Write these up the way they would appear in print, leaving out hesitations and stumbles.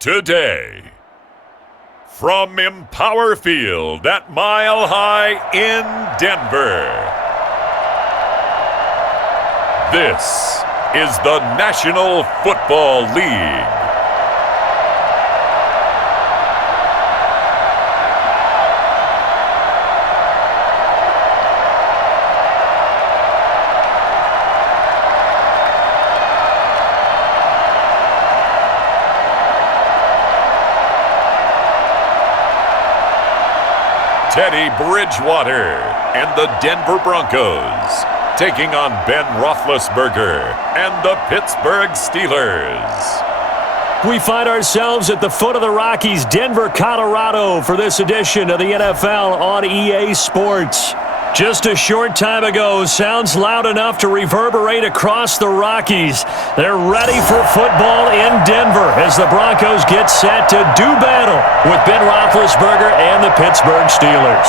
Today, from Empower Field at Mile High in Denver, this is the National Football League. Teddy Bridgewater and the Denver Broncos taking on Ben Roethlisberger and the Pittsburgh Steelers. We find ourselves at the foot of the Rockies, Denver, Colorado, for this edition of the NFL on EA Sports. Just a short time ago, sounds loud enough to reverberate across the Rockies. They're ready for football in Denver as the Broncos get set to do battle with Ben Roethlisberger and the Pittsburgh Steelers.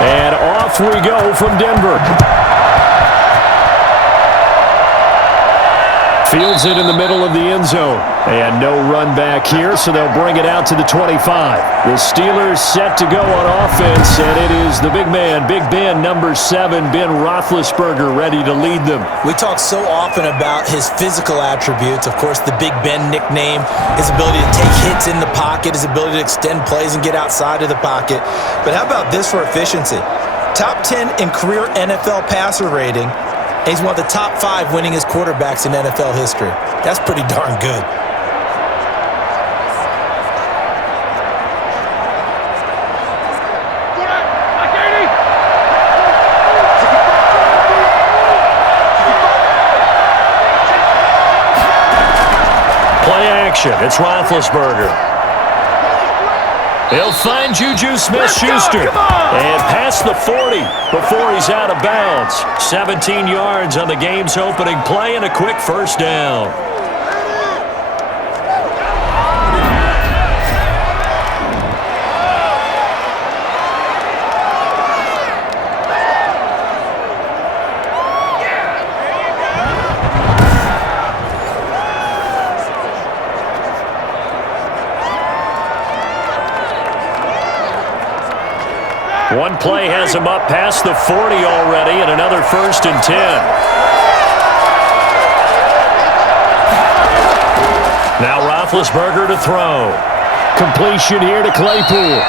And off we go from Denver. Fields it in the middle of the end zone. And no run back here, so they'll bring it out to the 25. The Steelers set to go on offense, and it is the big man, Big Ben, number 7, Ben Roethlisberger, ready to lead them. We talk so often about his physical attributes. Of course, the Big Ben nickname, his ability to take hits in the pocket, his ability to extend plays and get outside of the pocket. But how about this for efficiency? Top 10 in career NFL passer rating. And he's one of the top 5 winningest quarterbacks in NFL history. That's pretty darn good. Play action. It's Roethlisberger. He'll find Juju Smith-Schuster and past the 40 before he's out of bounds. 17 yards on the game's opening play and a quick first down. One play has him up past the 40 already, and another 1st and 10. Now Roethlisberger to throw. Completion here to Claypool.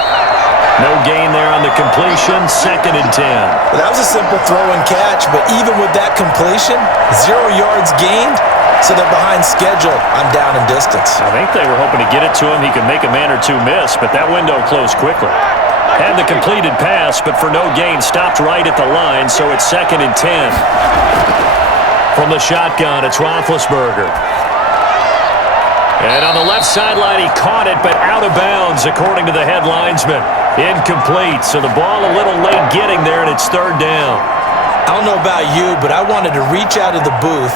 No gain there on the completion, 2nd and 10. Well, that was a simple throw and catch, but even with that completion, 0 yards gained, so they're behind schedule on down and distance. I think they were hoping to get it to him. He could make a man or two miss, but that window closed quickly. Had the completed pass, but for no gain, stopped right at the line, so it's 2nd and 10. From the shotgun, it's Roethlisberger. And on the left sideline, he caught it, but out of bounds, according to the head linesman. Incomplete, so the ball a little late getting there, and it's 3rd down. I don't know about you, but I wanted to reach out of the booth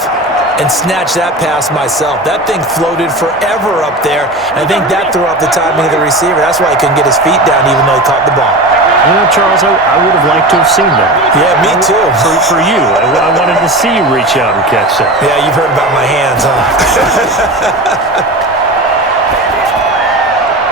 and snatch that pass myself. That thing floated forever up there, and I think that threw off the timing of the receiver. That's why he couldn't get his feet down even though he caught the ball. You know, Charles, I would have liked to have seen that. Yeah, me too. For you. I wanted to see you reach out and catch that. Yeah, you've heard about my hands, huh?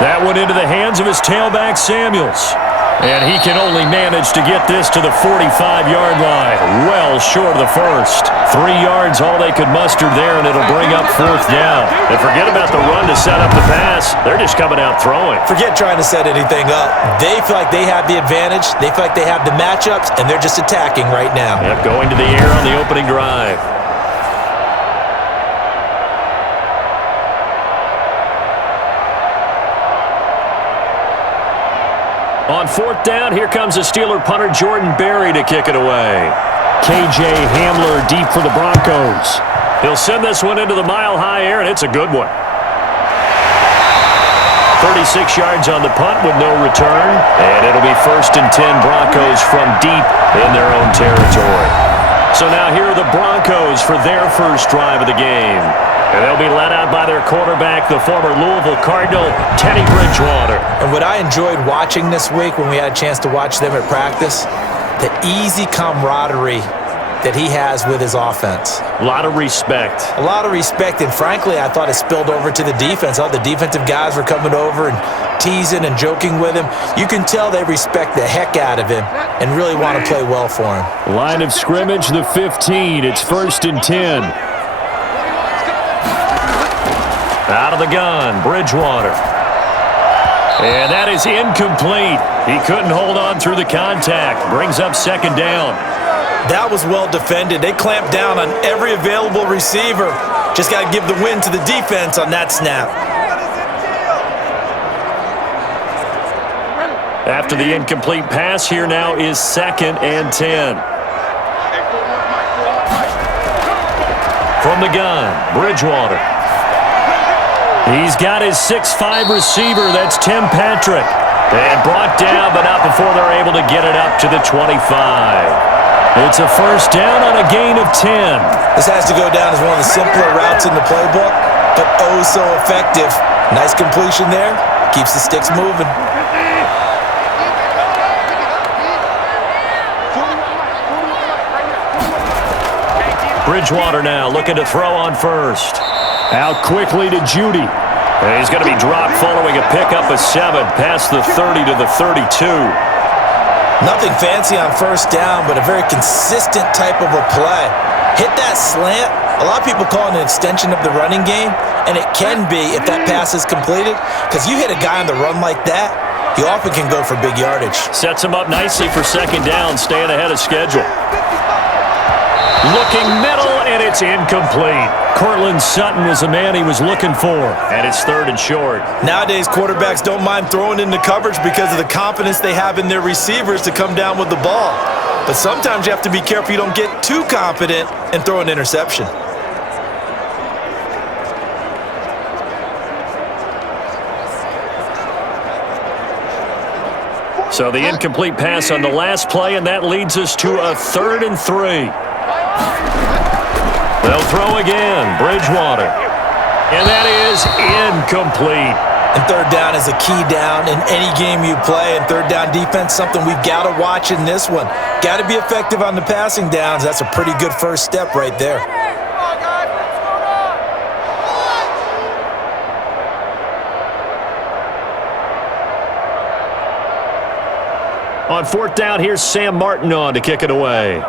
That went into the hands of his tailback, Samuels. And he can only manage to get this to the 45-yard line. Well short of the first. 3 yards, all they could muster there, and it'll bring up 4th down. And forget about the run to set up the pass. They're just coming out throwing. Forget trying to set anything up. They feel like they have the advantage. They feel like they have the matchups, and they're just attacking right now. Yep, going to the air on the opening drive. On 4th down, here comes the Steeler punter Jordan Berry to kick it away. K.J. Hamler deep for the Broncos. He'll send this one into the mile-high air, and it's a good one. 36 yards on the punt with no return, and it'll be 1st and 10 Broncos from deep in their own territory. So now here are the Broncos for their first drive of the game. And they'll be led out by their quarterback, the former Louisville Cardinal, Teddy Bridgewater. And what I enjoyed watching this week when we had a chance to watch them at practice, the easy camaraderie that he has with his offense. A lot of respect. A lot of respect, and frankly, I thought it spilled over to the defense. All the defensive guys were coming over and teasing and joking with him. You can tell they respect the heck out of him and really want to play well for him. Line of scrimmage, the 15. It's 1st and 10. Out of the gun, Bridgewater. And that is incomplete. He couldn't hold on through the contact. Brings up 2nd down. That was well defended. They clamped down on every available receiver. Just got to give the win to the defense on that snap. After the incomplete pass, here now is 2nd and 10. From the gun, Bridgewater. He's got his 6'5" receiver. That's Tim Patrick. And brought down, but not before they're able to get it up to the 25. It's a 1st down on a gain of 10. This has to go down as one of the simpler routes in the playbook, but oh so effective. Nice completion there. Keeps the sticks moving. Bridgewater now looking to throw on 1st. Out quickly to Judy. And he's going to be dropped following a pickup of 7 past the 30 to the 32. Nothing fancy on 1st down, but a very consistent type of a play. Hit that slant. A lot of people call it an extension of the running game, and it can be if that pass is completed, because you hit a guy on the run like that, he often can go for big yardage. Sets him up nicely for 2nd down, staying ahead of schedule. Looking middle, and it's incomplete. Cortland Sutton was the man he was looking for, and it's 3rd and short. Nowadays, quarterbacks don't mind throwing into coverage because of the confidence they have in their receivers to come down with the ball. But sometimes you have to be careful you don't get too confident and throw an interception. So the incomplete pass on the last play, and that leads us to a 3rd and 3. They'll throw again, Bridgewater. And that is incomplete. And 3rd down is a key down in any game you play. And 3rd down defense, something we've got to watch in this one. Got to be effective on the passing downs. That's a pretty good first step right there. On 4th down, here's Sam Martin on to kick it away.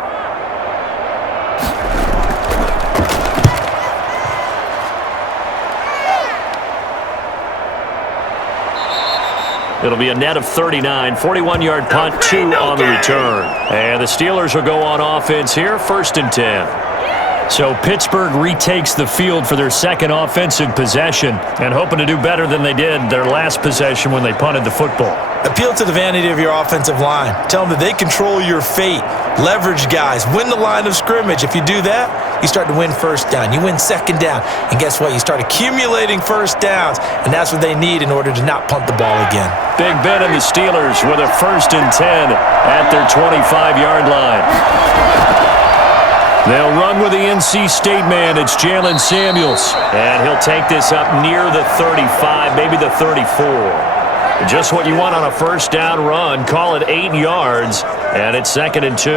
It'll be a net of 39, 41-yard punt, 2 on the return. And the Steelers will go on offense here, 1st and 10. So Pittsburgh retakes the field for their 2nd offensive possession and hoping to do better than they did their last possession when they punted the football. Appeal to the vanity of your offensive line. Tell them that they control your fate. Leverage guys. Win the line of scrimmage. If you do that, you start to win 1st down. You win 2nd down. And guess what? You start accumulating 1st downs. And that's what they need in order to not punt the ball again. Big Ben and the Steelers with a 1st and 10 at their 25-yard line. They'll run with the NC State man. It's Jalen Samuels. And he'll take this up near the 35, maybe the 34. Just what you want on a 1st down run. Call it 8 yards, and it's 2nd and 2.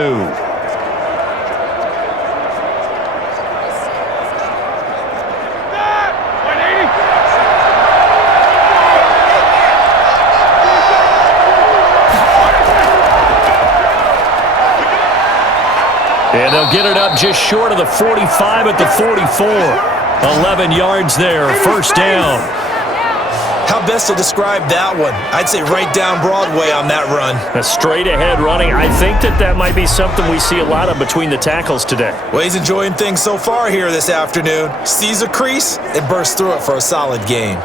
And they'll get it up just short of the 45 at the 44. 11 yards there, 1st down. How best to describe that one? I'd say right down Broadway on that run. A straight-ahead running. I think that might be something we see a lot of between the tackles today. Well, he's enjoying things so far here this afternoon. Sees a crease and bursts through it for a solid gain.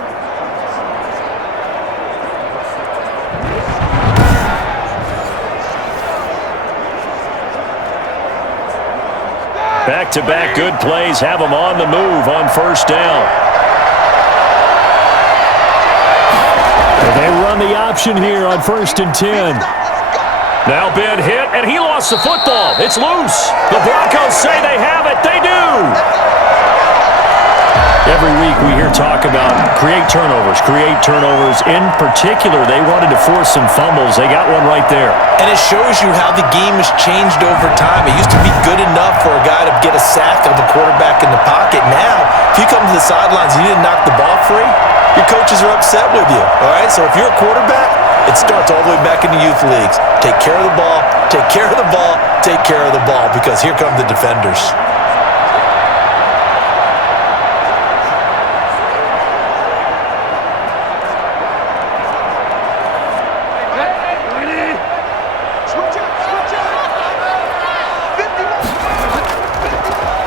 Back-to-back good plays have them on the move on first down. They run the option here on 1st and 10. Now Ben hit, and he lost the football. It's loose. The Broncos say they have it. They do. Every week we hear talk about create turnovers. In particular, they wanted to force some fumbles. They got one right there. And it shows you how the game has changed over time. It used to be good enough for a guy to get a sack of a quarterback in the pocket. Now, if you come to the sidelines and you didn't knock the ball free, your coaches are upset with you. All right? So if you're a quarterback, it starts all the way back in the youth leagues. Take care of the ball, take care of the ball, take care of the ball, because here come the defenders.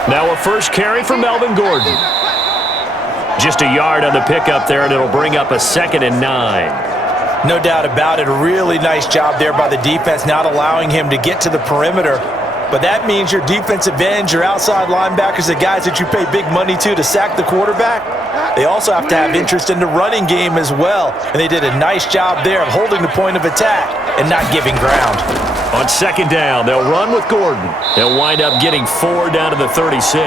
Now a first carry for Melvin Gordon. Just a yard on the pickup there, and it'll bring up a 2nd and 9. No doubt about it. A really nice job there by the defense, not allowing him to get to the perimeter. But that means your defensive ends, your outside linebackers, the guys that you pay big money to sack the quarterback, they also have to have interest in the running game as well. And they did a nice job there of holding the point of attack and not giving ground. On 2nd down, they'll run with Gordon. They'll wind up getting 4 down to the 36.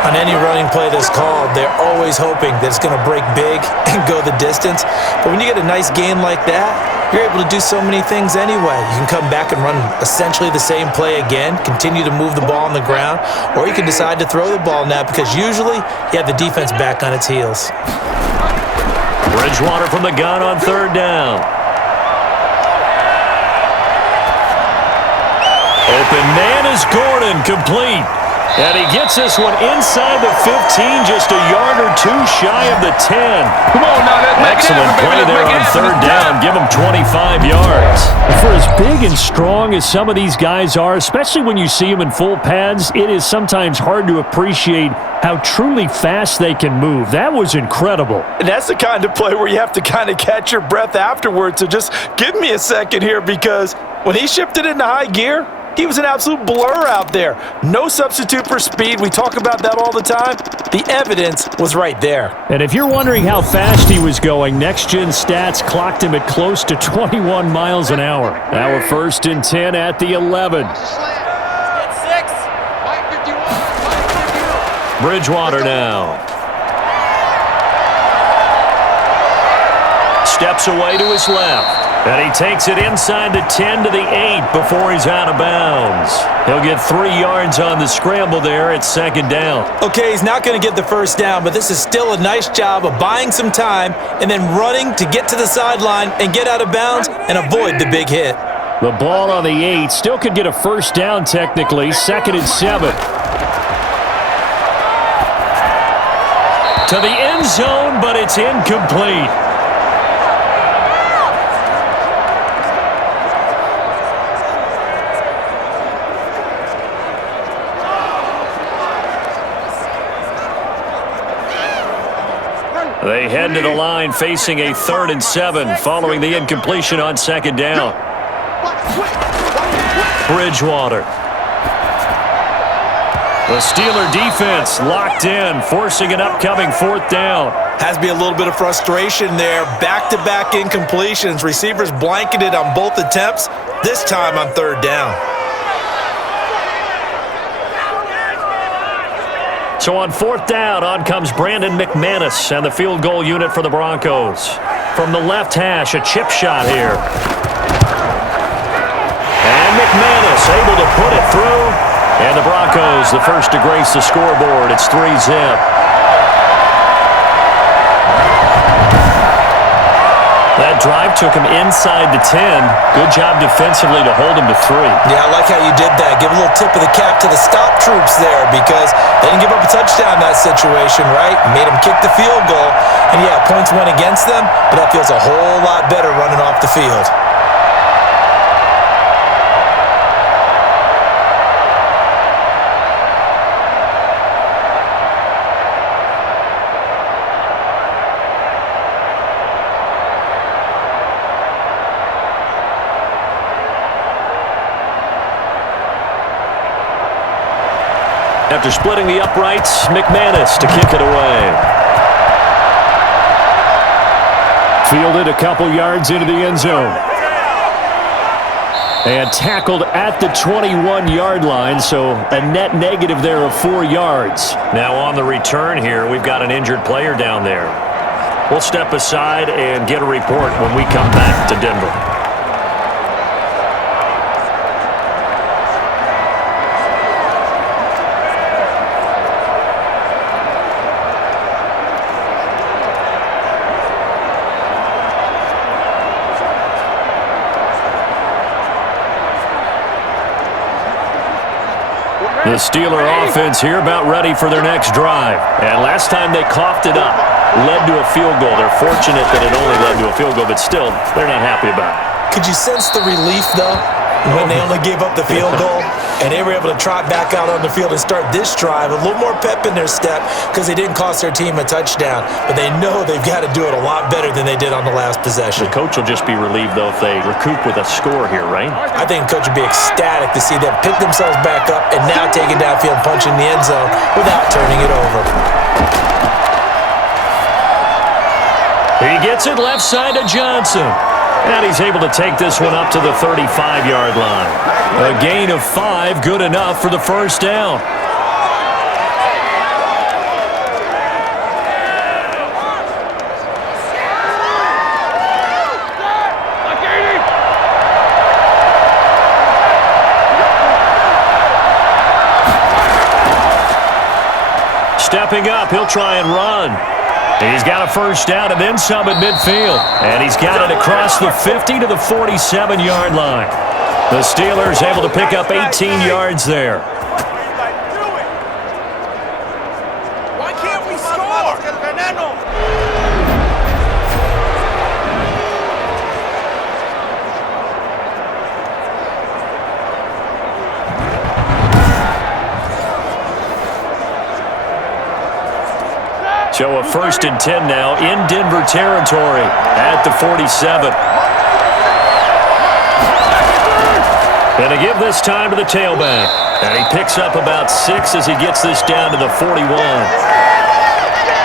On any running play that's called, they're always hoping that it's going to break big and go the distance. But when you get a nice gain like that, you're able to do so many things anyway. You can come back and run essentially the same play again, continue to move the ball on the ground, or you can decide to throw the ball now because usually you have the defense back on its heels. Bridgewater from the gun on 3rd down. Open man is Gordon, complete. And he gets this one inside the 15, just a yard or two shy of the 10. Come on now, let's make Excellent play there on 3rd down. Give him 25 yards. For as big and strong as some of these guys are, especially when you see them in full pads, it is sometimes hard to appreciate how truly fast they can move. That was incredible. And that's the kind of play where you have to kind of catch your breath afterwards. So just give me a second here, because when he shifted into high gear, he was an absolute blur out there. No substitute for speed. We talk about that all the time. The evidence was right there. And if you're wondering how fast he was going, next-gen stats clocked him at close to 21 miles an hour. Now a 1st and 10 at the 11. Bridgewater now. Steps away to his left. And he takes it inside the 10 to the 8 before he's out of bounds. He'll get 3 yards on the scramble there at 2nd down. Okay, he's not going to get the 1st down, but this is still a nice job of buying some time and then running to get to the sideline and get out of bounds and avoid the big hit. The ball on the 8 still could get a 1st down technically. 2nd and 7. To the end zone, but it's incomplete. They head to the line facing a 3rd and 7 following the incompletion on 2nd down. Bridgewater. The Steeler defense locked in, forcing an upcoming 4th down. Has to be a little bit of frustration there. Back-to-back incompletions. Receivers blanketed on both attempts, this time on 3rd down. So on 4th down, on comes Brandon McManus and the field goal unit for the Broncos. From the left hash, a chip shot here. And McManus able to put it through. And the Broncos, the first to grace the scoreboard. It's 3-zip. That drive took him inside the 10. Good job defensively to hold him to 3. Yeah, I like how you did that. Give a little tip of the cap to the stop troops there, because they didn't give up a touchdown in that situation, right? Made them kick the field goal. And yeah, points went against them, but that feels a whole lot better running off the field. After splitting the uprights, McManus to kick it away. Fielded a couple yards into the end zone. And tackled at the 21-yard line, so a net negative there of 4 yards. Now on the return here, we've got an injured player down there. We'll step aside and get a report when we come back to Denver. The Steeler offense here about ready for their next drive. And last time they coughed it up, led to a field goal. They're fortunate that it only led to a field goal, but still, they're not happy about it. Could you sense the relief, though, when they only gave up the field goal? And they were able to trot back out on the field and start this drive. A little more pep in their step because they didn't cost their team a touchdown. But they know they've got to do it a lot better than they did on the last possession. The coach will just be relieved, though, if they recoup with a score here, right? I think the coach would be ecstatic to see them pick themselves back up and now take it downfield, punching the end zone without turning it over. He gets it left side to Johnson. And he's able to take this one up to the 35-yard line. A gain of 5, good enough for the first down. Stepping up, he'll try and run. He's got a first down and then some at midfield. And he's got it across the 50 to the 47-yard line. The Steelers able to pick up 18 yards there. Why can't we score? So a 1st and 10 now in Denver territory at the 47. And to give this time to the tailback. And he picks up about 6 as he gets this down to the 41.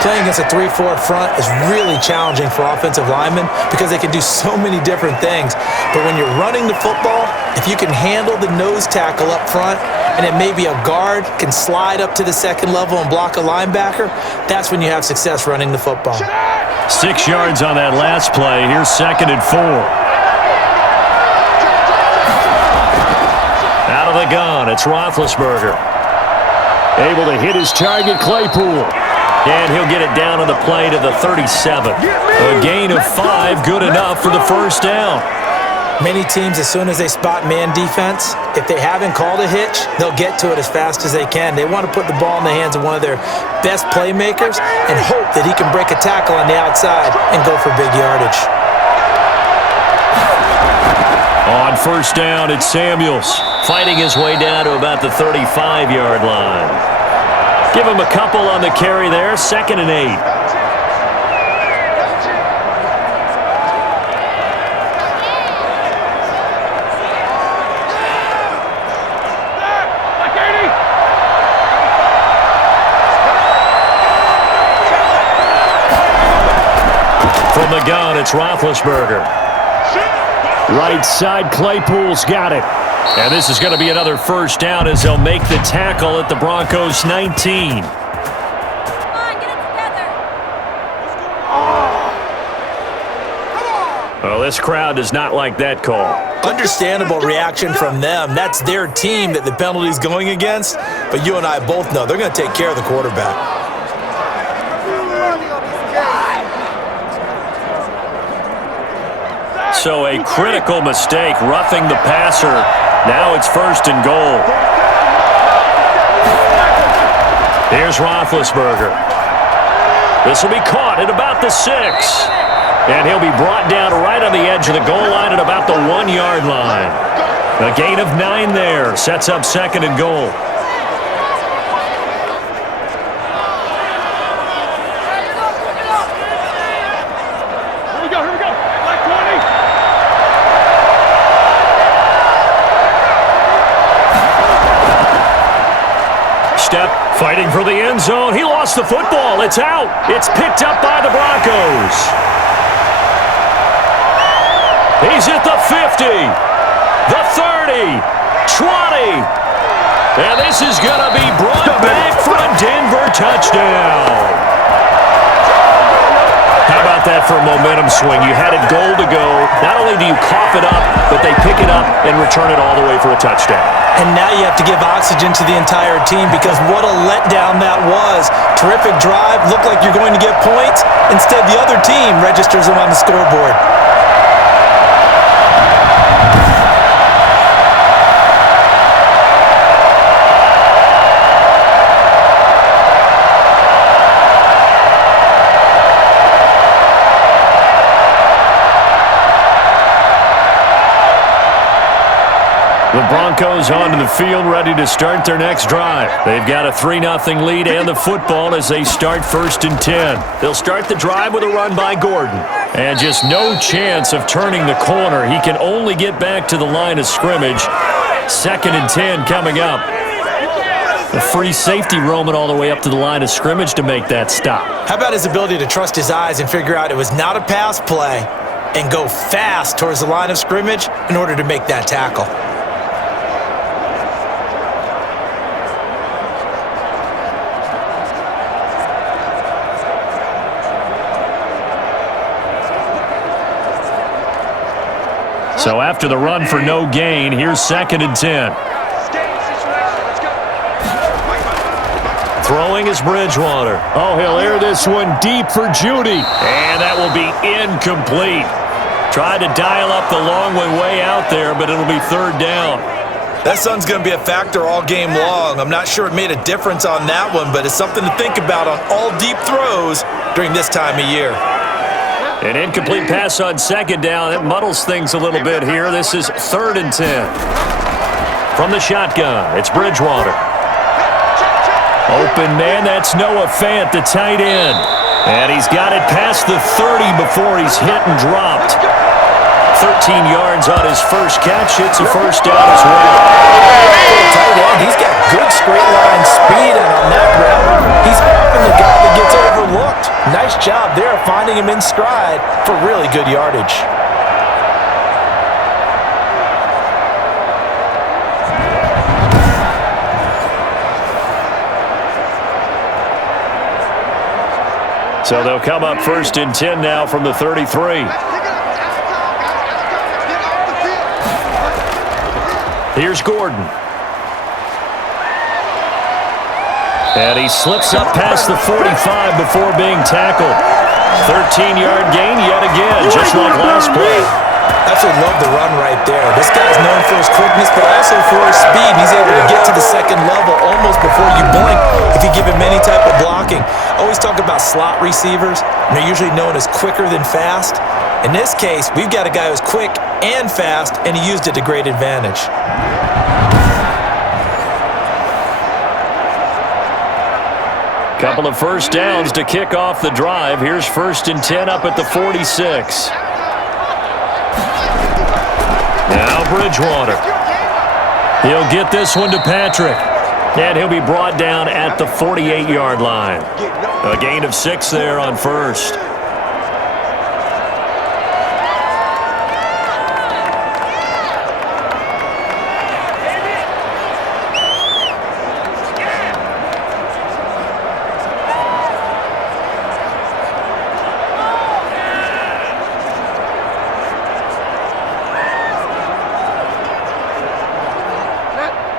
Playing against a 3-4 front is really challenging for offensive linemen because they can do so many different things. But when you're running the football, if you can handle the nose tackle up front, and then maybe a guard can slide up to the second level and block a linebacker, that's when you have success running the football. 6 yards on that last play. Here's 2nd and 4. Out of the gun, it's Roethlisberger. Able to hit his target, Claypool. And he'll get it down on the play to the 37. A gain of 5, good enough for the first down. Many teams, as soon as they spot man defense, if they haven't called a hitch, they'll get to it as fast as they can. They want to put the ball in the hands of one of their best playmakers and hope that he can break a tackle on the outside and go for big yardage. On first down, it's Samuels, fighting his way down to about the 35-yard line. Give him a couple on the carry there, 2nd and 8. From the gun, it's Roethlisberger. Right side, Claypool's got it. And this is going to be another first down as they'll make the tackle at the Broncos 19. Come on, get it together. Well, this crowd does not like that call. Understandable reaction from them. That's their team that the penalty's going against. But you and I both know they're going to take care of the quarterback. So a critical mistake, roughing the passer. Now it's 1st and goal. Here's Roethlisberger. This will be caught at about the 6. And he'll be brought down right on the edge of the goal line at about the 1-yard line. A gain of 9 there. Sets up 2nd and goal. Step Fighting for the end zone. He lost the football. It's out. It's picked up by the Broncos. He's at the 50, the 30, 20. And this is going to be brought back for a Denver touchdown. How about that for a momentum swing? You had it goal to go. Not only do you cough it up, but they pick it up and return it all the way for a touchdown. And now you have to give oxygen to the entire team because what a letdown that was. Terrific drive. Looked like you're going to get points. Instead, the other team registers them on the scoreboard. The Broncos onto the field, ready to start their next drive. They've got a 3-0 lead and the football as they start 1st and 10. They'll start the drive with a run by Gordon. And just no chance of turning the corner. He can only get back to the line of scrimmage. 2nd and 10 coming up. The free safety roaming all the way up to the line of scrimmage to make that stop. How about his ability to trust his eyes and figure out it was not a pass play and go fast towards the line of scrimmage in order to make that tackle? So after the run for no gain, here's 2nd and 10. Throwing is Bridgewater. Oh, he'll air this one deep for Judy. And that will be incomplete. Tried to dial up the long way out there, but it'll be 3rd down. That sun's going to be a factor all game long. I'm not sure it made a difference on that one, but it's something to think about on all deep throws during this time of year. An incomplete pass on 2nd down. That muddles things a little bit here. This is 3rd and 10. From the shotgun, it's Bridgewater. Open man, that's Noah Fant, the tight end. And he's got it past the 30 before he's hit and dropped. 13 yards on his first catch. It's a 1st down as well. Tight end, he's got good straight line speed, and on that route, he's often the guy that gets overlooked. Nice job there finding him in stride for really good yardage. So they'll come up 1st and 10 now from the 33. Here's Gordon. And he slips up past the 45 before being tackled. 13-yard gain yet again, just like last play. Absolutely love the run right there. This guy's known for his quickness, but also for his speed. He's able to get to the 2nd level almost before you blink if you give him any type of blocking. I always talk about slot receivers, and they're usually known as quicker than fast. In this case, we've got a guy who's quick and fast, and he used it to great advantage. Couple of 1st downs to kick off the drive. Here's 1st and 10 up at the 46. Now Bridgewater. He'll get this one to Patrick. And he'll be brought down at the 48-yard line. A gain of 6 there on 1st.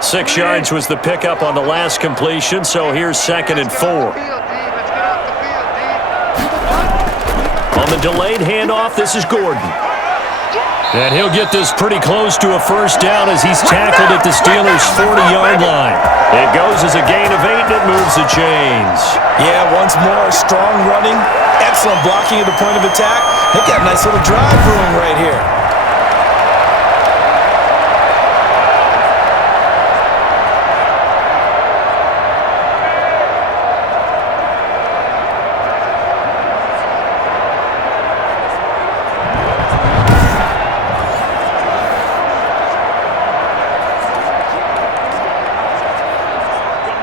Six yards was the pickup on the last completion, so here's 2nd and 4. On the delayed handoff, this is Gordon. And he'll get this pretty close to a 1st down as he's tackled at the Steelers' 40-yard line. It goes as a gain of 8, and it moves the chains. Yeah, once more, strong running, excellent blocking at the point of attack. They've got a nice little drive brewing right here.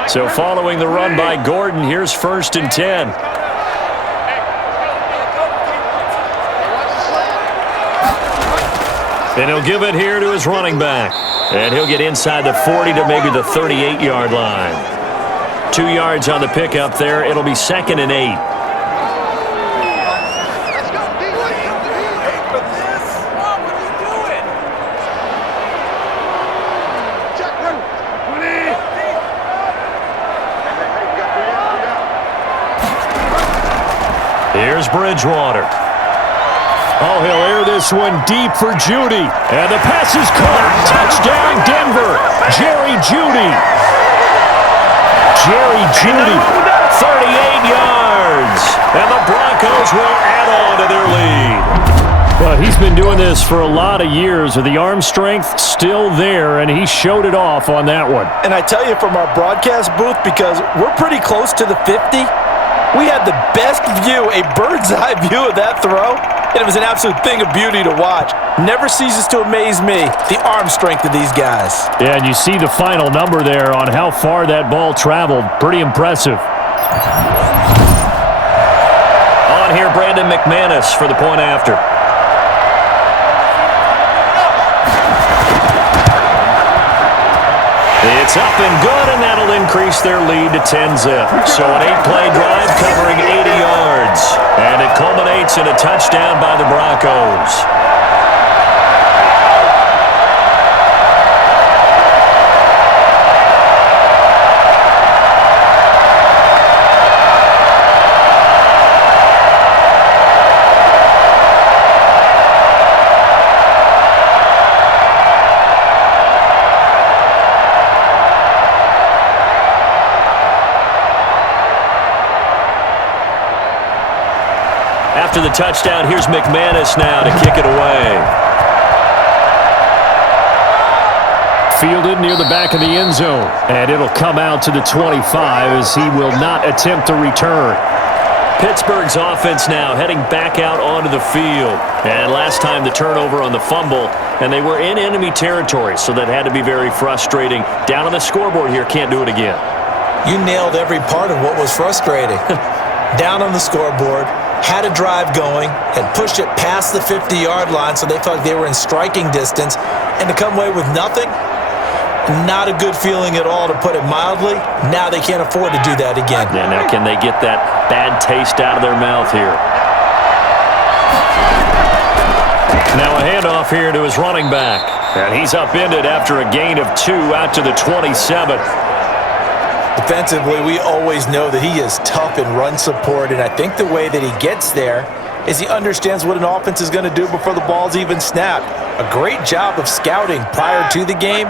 So following the run by Gordon, here's 1st and 10. And he'll give it here to his running back. And he'll get inside the 40 to maybe the 38-yard line. 2 yards on the pickup there. It'll be 2nd and 8. Here's Bridgewater. Oh, he'll air this one deep for Judy. And the pass is caught. Touchdown, Denver. Jerry Judy. Jerry Judy, 38 yards. And the Broncos will add on to their lead. Well, he's been doing this for a lot of years with the arm strength still there, and he showed it off on that one. And I tell you, from our broadcast booth, because we're pretty close to the 50, we had the best view, a bird's-eye view of that throw, and it was an absolute thing of beauty to watch. Never ceases to amaze me, the arm strength of these guys. Yeah, and you see the final number there on how far that ball traveled. Pretty impressive. On here, Brandon McManus for the point after. It's up and good, and that'll increase their lead to 10-zip. So an 8-play drive covering 80 yards. And it culminates in a touchdown by the Broncos. After the touchdown, here's McManus now to kick it away. Fielded near the back of the end zone. And it'll come out to the 25 as he will not attempt to return. Pittsburgh's offense now heading back out onto the field. And last time the turnover on the fumble, and they were in enemy territory, so that had to be very frustrating. Down on the scoreboard here, can't do it again. You nailed every part of what was frustrating. Down on the scoreboard, had a drive going, had pushed it past the 50-yard line so they felt like they were in striking distance, and to come away with nothing, not a good feeling at all, to put it mildly. Now they can't afford to do that again. Yeah, now can they get that bad taste out of their mouth here? Now a handoff here to his running back, and he's upended after a gain of 2 out to the 27. Defensively, we always know that he is tough in run support, and I think the way that he gets there is he understands what an offense is going to do before the ball's even snapped. A great job of scouting prior to the game,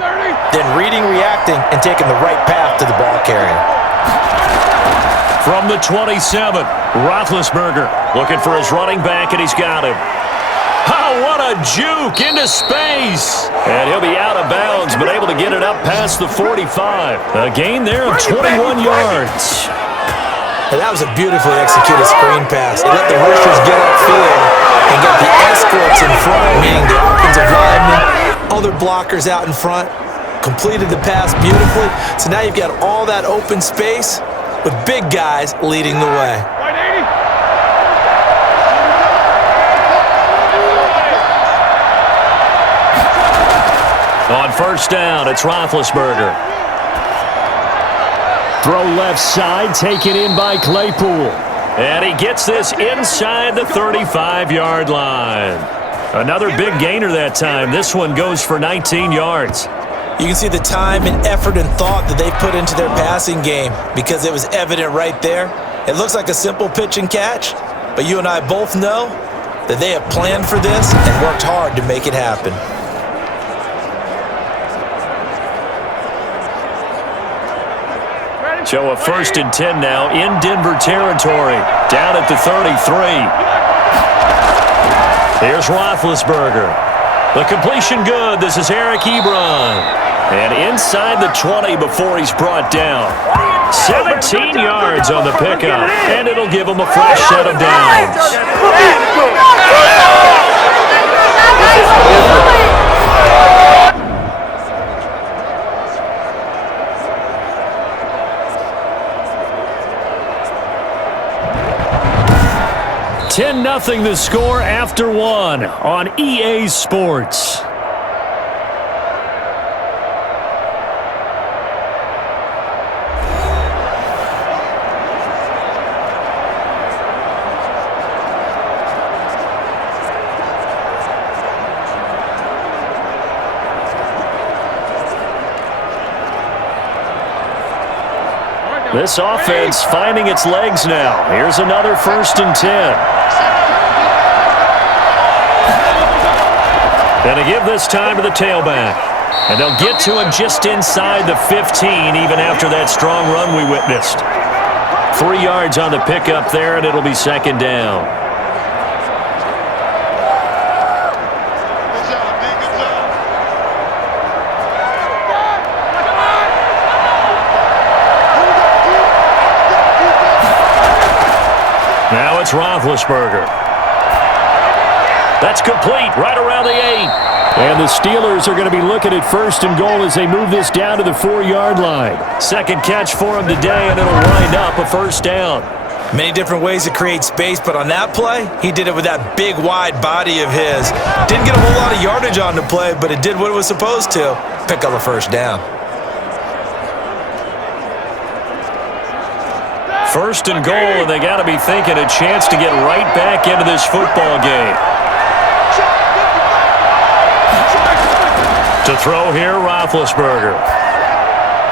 then reading, reacting, and taking the right path to the ball carrier. From the 27, Roethlisberger looking for his running back, and he's got him. Oh, what a juke into space. And he'll be out of bounds, but able to get it up past the 45. A gain there of 21 yards. And that was a beautifully executed screen pass. They let the Roosters get upfield and get the escorts in front, meaning the offensive linemen, other blockers out in front, completed the pass beautifully. So now you've got all that open space with big guys leading the way. On first down, it's Roethlisberger. Throw left side, taken in by Claypool. And he gets this inside the 35-yard line. Another big gainer that time. This one goes for 19 yards. You can see the time and effort and thought that they put into their passing game because it was evident right there. It looks like a simple pitch and catch, but you and I both know that they have planned for this and worked hard to make it happen. So a 1st and 10 now in Denver territory, down at the 33. Here's Roethlisberger. The completion good. This is Eric Ebron. And inside the 20 before he's brought down. 17 yards on the pickup, and it'll give him a fresh set of downs. 1-0 the score after one on EA Sports. This offense finding its legs now. Here's another 1st and 10. Going to give this time to the tailback. And they'll get to him just inside the 15, even after that strong run we witnessed. 3 yards on the pickup there, and it'll be 2nd down. Now it's Roethlisberger. That's complete right around the 8. And the Steelers are going to be looking at 1st and goal as they move this down to the 4-yard line. 2nd catch for him today, and it'll wind up a 1st down. Many different ways to create space, but on that play, he did it with that big, wide body of his. Didn't get a whole lot of yardage on the play, but it did what it was supposed to. Pick up a 1st down. 1st and goal, and they got to be thinking a chance to get right back into this football game. To throw here, Roethlisberger.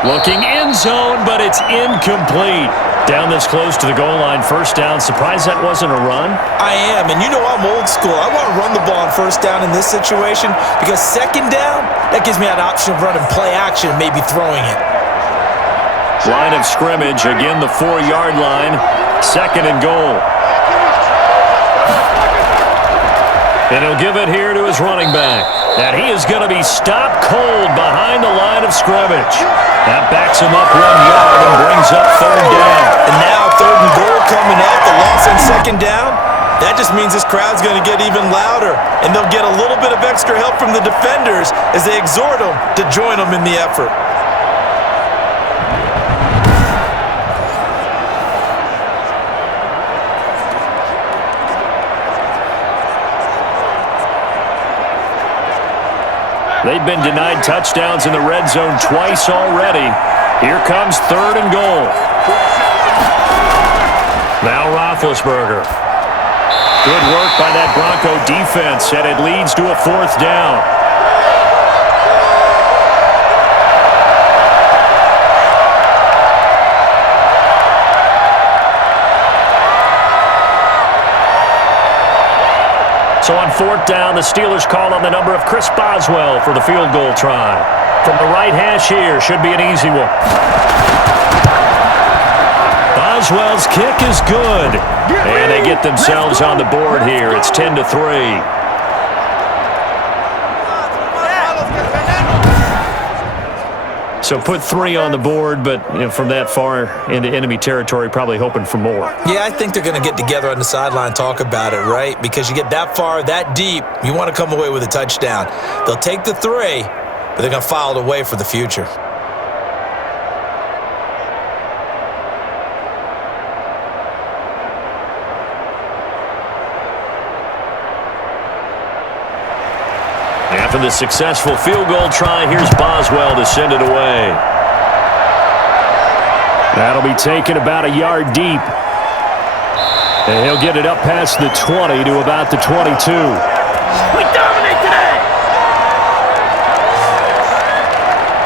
Looking end zone, but it's incomplete. Down this close to the goal line, 1st down. Surprised that wasn't a run? I am, and you know I'm old school. I want to run the ball on 1st down in this situation because 2nd down, that gives me an option of running play action and maybe throwing it. Line of scrimmage, again the 4-yard line, 2nd and goal. And he'll give it here to his running back. And he is going to be stopped cold behind the line of scrimmage. That backs him up 1 yard and brings up 3rd down. And now 3rd and goal coming up, the loss on 2nd down. That just means this crowd's going to get even louder. And they'll get a little bit of extra help from the defenders as they exhort them to join them in the effort. They've been denied touchdowns in the red zone twice already. Here comes 3rd and goal. Now Roethlisberger. Good work by that Bronco defense, and it leads to a 4th down. So on 4th down, the Steelers call on the number of Chris Boswell for the field goal try. From the right hash here, should be an easy one. Boswell's kick is good. And they get themselves on the board here. It's 10-3. So put 3 on the board, but from that far into enemy territory, probably hoping for more. Yeah, I think they're going to get together on the sideline and talk about it, right? Because you get that far, that deep, you want to come away with a touchdown. They'll take the 3, but they're going to file it away for the future. After the successful field goal try, here's Boswell to send it away. That'll be taken about a yard deep. And he'll get it up past the 20 to about the 22. We dominate today!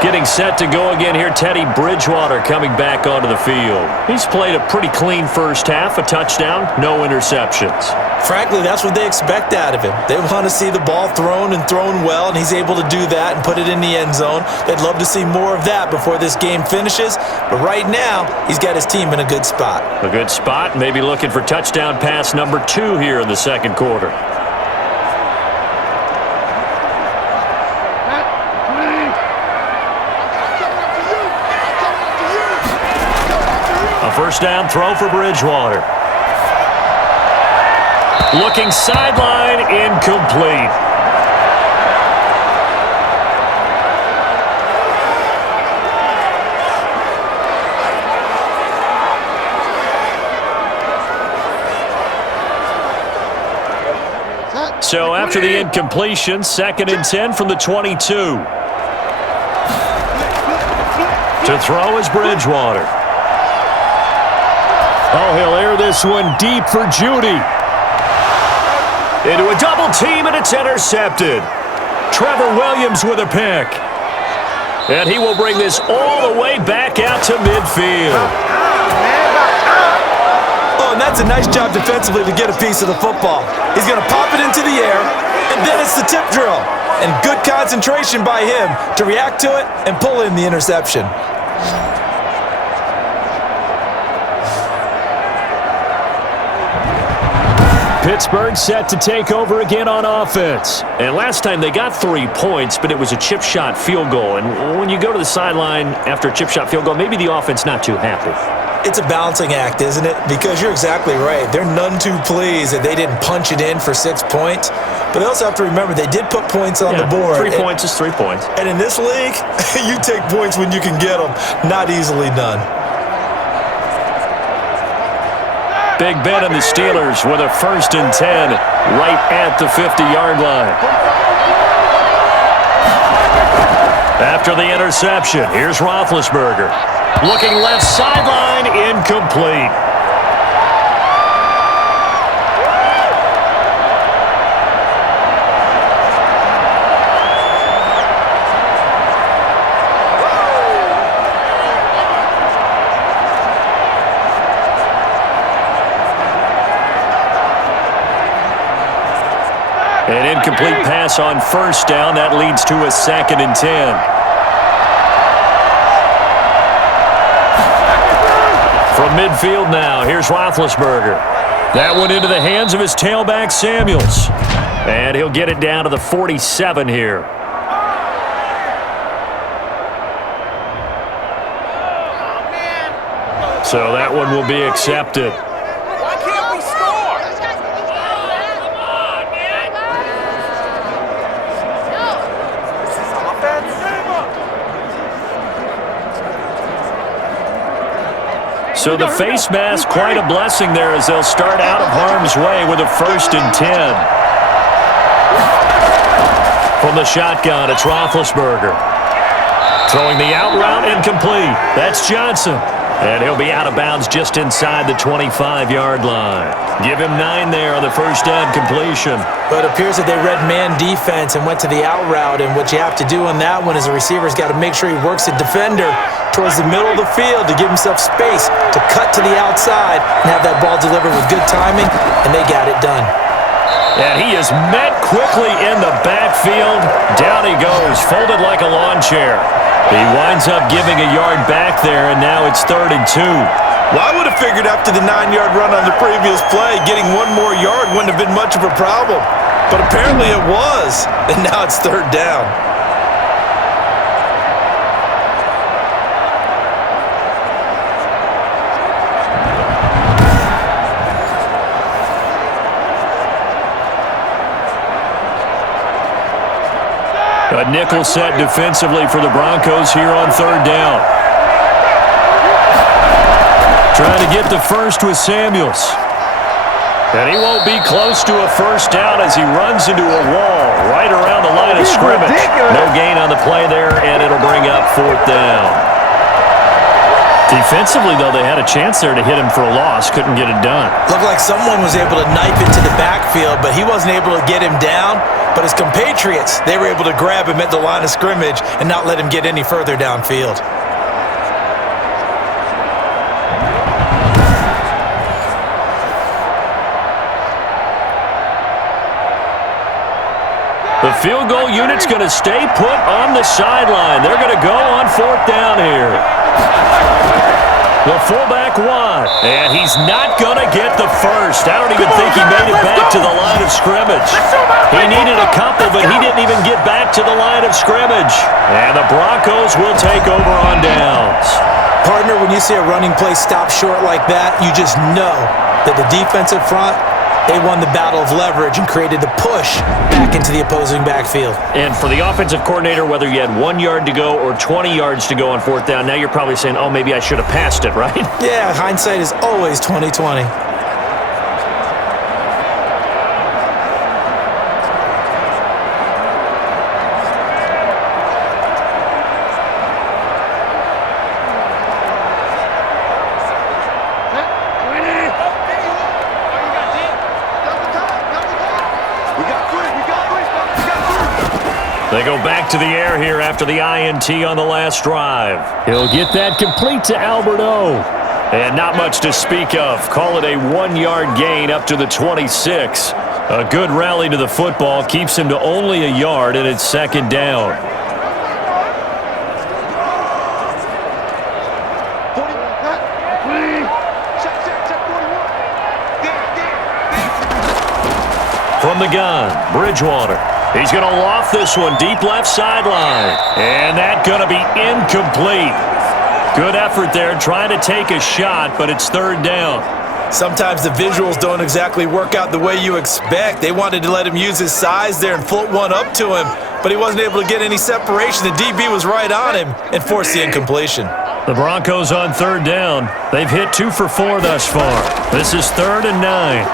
Getting set to go again here, Teddy Bridgewater coming back onto the field. He's played a pretty clean 1st half, a touchdown, no interceptions. Frankly, that's what they expect out of him. They want to see the ball thrown and thrown well, and he's able to do that and put it in the end zone. They'd love to see more of that before this game finishes, but right now, he's got his team in a good spot. A good spot, maybe looking for touchdown pass number 2 here in the 2nd quarter. A 1st down throw for Bridgewater. Looking sideline, incomplete. So after the incompletion, 2nd and 10 from the 22. To throw is Bridgewater. Oh, he'll air this one deep for Judy. Into a double team, and it's intercepted. Trevor Williams with a pick. And he will bring this all the way back out to midfield. Oh, and that's a nice job defensively to get a piece of the football. He's going to pop it into the air, and then it's the tip drill. And good concentration by him to react to it and pull in the interception. Pittsburgh set to take over again on offense. And last time they got 3 points, but it was a chip shot field goal. And when you go to the sideline after a chip shot field goal, maybe the offense not too happy. It's a balancing act, isn't it? Because you're exactly right. They're none too pleased that they didn't punch it in for 6 points. But they also have to remember they did put points on the board. 3 points is 3 points. And in this league, you take points when you can get them. Not easily done. Big Ben and the Steelers with a 1st and 10 right at the 50-yard line. After the interception, here's Roethlisberger. Looking left sideline, incomplete. An incomplete pass on 1st down. That leads to a 2nd and 10. From midfield now, here's Roethlisberger. That one into the hands of his tailback, Samuels. And he'll get it down to the 47 here. So that one will be accepted. So the face mask, quite a blessing there as they'll start out of harm's way with a 1st and 10. From the shotgun, it's Roethlisberger. Throwing the out route incomplete. That's Johnson. And he'll be out of bounds just inside the 25-yard line. Give him 9 there on the 1st down completion. But it appears that they read man defense and went to the out route. And what you have to do on that one is the receiver's got to make sure he works the defender towards the middle of the field to give himself space to cut to the outside and have that ball delivered with good timing, and they got it done. And he is met quickly in the backfield. Down he goes, folded like a lawn chair. He winds up giving a yard back there, and now it's 3rd and 2. Well, I would have figured after the 9-yard run on the previous play, getting 1 more yard wouldn't have been much of a problem. But apparently it was, and now it's 3rd down. A nickel set defensively for the Broncos here on 3rd down. Trying to get the first with Samuels. And he won't be close to a 1st down as he runs into a wall right around the line of scrimmage. No gain on the play there, and it'll bring up 4th down. Defensively, though, they had a chance there to hit him for a loss. Couldn't get it done. Looked like someone was able to knife into the backfield, but he wasn't able to get him down. But his compatriots, they were able to grab him at the line of scrimmage and not let him get any further downfield. The field goal unit's going to stay put on the sideline. They're going to go on 4th down here. The fullback won, and he's not going to get the first. I don't even think he made it back to the line of scrimmage. He needed a couple, but he didn't even get back to the line of scrimmage. And the Broncos will take over on downs. Partner, when you see a running play stop short like that, you just know that the defensive front, they won the battle of leverage and created the push back into the opposing backfield. And for the offensive coordinator, whether you had 1 yard to go or 20 yards to go on 4th down, now you're probably saying, oh, maybe I should have passed it, right? Yeah, hindsight is always 20/20. go back to the air here after the INT on the last drive. He'll get that complete to Alberto. And not much to speak of. Call it a 1-yard gain up to the 26. A good rally to the football keeps him to only a yard, and it's second down. From the gun, Bridgewater. He's going to loft this one deep left sideline. And that's going to be incomplete. Good effort there trying to take a shot, but it's third down. Sometimes the visuals don't exactly work out the way you expect. They wanted to let him use his size there and float one up to him, but he wasn't able to get any separation. The DB was right on him and forced the incompletion. The Broncos on third down. They've hit 2 for 4 thus far. This is 3rd and 9.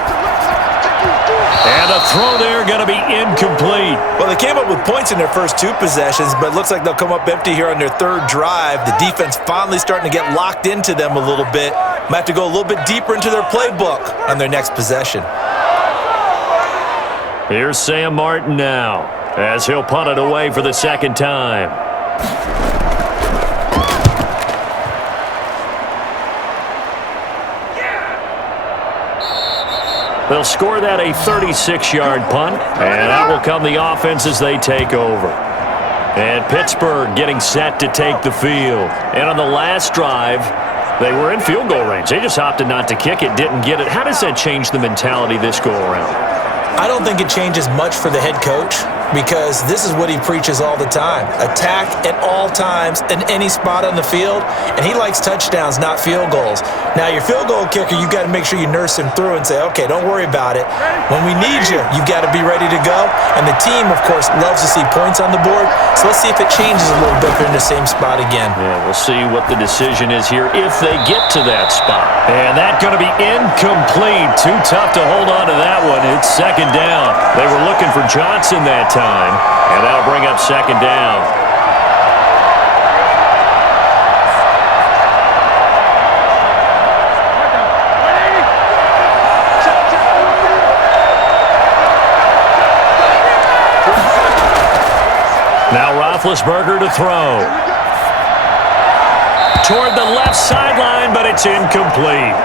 And a throw there going to be incomplete. Well, they came up with points in their first 2 possessions, but it looks like they'll come up empty here on their 3rd drive. The defense finally starting to get locked into them a little bit. Might have to go a little bit deeper into their playbook on their next possession. Here's Sam Martin now, as he'll punt it away for the second time. They'll score that a 36-yard punt, and that will come the offense as they take over. And Pittsburgh getting set to take the field. And on the last drive, they were in field goal range. They just opted not to kick it, didn't get it. How does that change the mentality this go-around? I don't think it changes much for the head coach because this is what he preaches all the time. Attack at all times in any spot on the field, and he likes touchdowns, not field goals. Now, your field goal kicker, you got to make sure you nurse him through and say, okay, don't worry about it. When we need you, you've got to be ready to go. And the team, of course, loves to see points on the board, so let's see if it changes a little bit if they're in the same spot again. Yeah, we'll see what the decision is here if they get to that spot. And that's going to be incomplete. Too tough to hold on to that one. It's second down. They were looking for Johnson that time, and that'll bring up second down. Now Roethlisberger to throw. Toward the left sideline, but it's incomplete.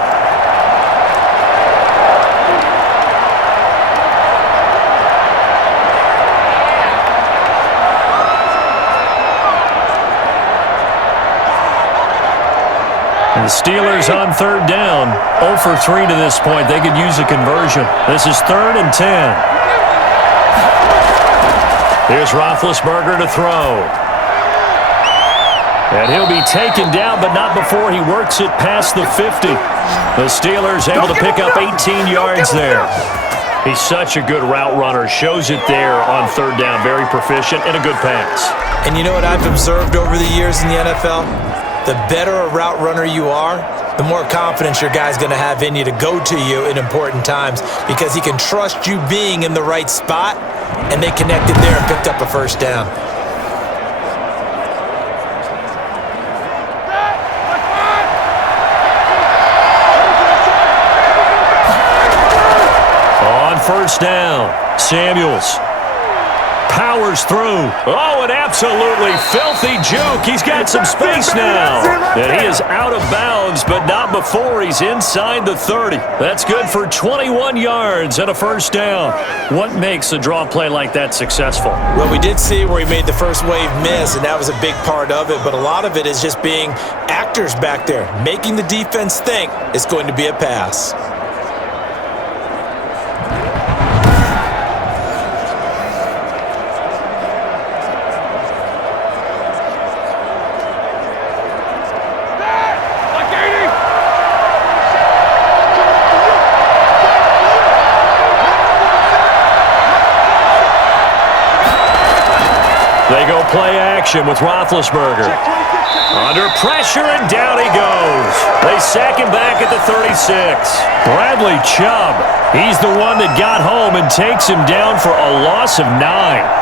And the Steelers on third down, 0 for 3 to this point. They could use a conversion. This is 3rd and 10. Here's Roethlisberger to throw. And he'll be taken down, but not before he works it past the 50. The Steelers able to pick up 18 yards there. He's such a good route runner. Shows it there on third down. Very proficient and a good pass. And you know what I've observed over the years in the NFL? The better a route runner you are, the more confidence your guy's going to have in you to go to you in important times because he can trust you being in the right spot, and they connected there and picked up a first down. On first down, Samuels powers through. Oh, an absolutely filthy juke. He's got some space now. And he is out of bounds, but not before he's inside the 30. That's good for 21 yards and a first down. What makes a draw play like that successful? Well, we did see where he made the first wave miss, and that was a big part of it, but a lot of it is just being actors back there, making the defense think it's going to be a pass. They go play action with Roethlisberger. Under pressure, and down he goes. They sack him back at the 36. Bradley Chubb, he's the one that got home and takes him down for a loss of 9.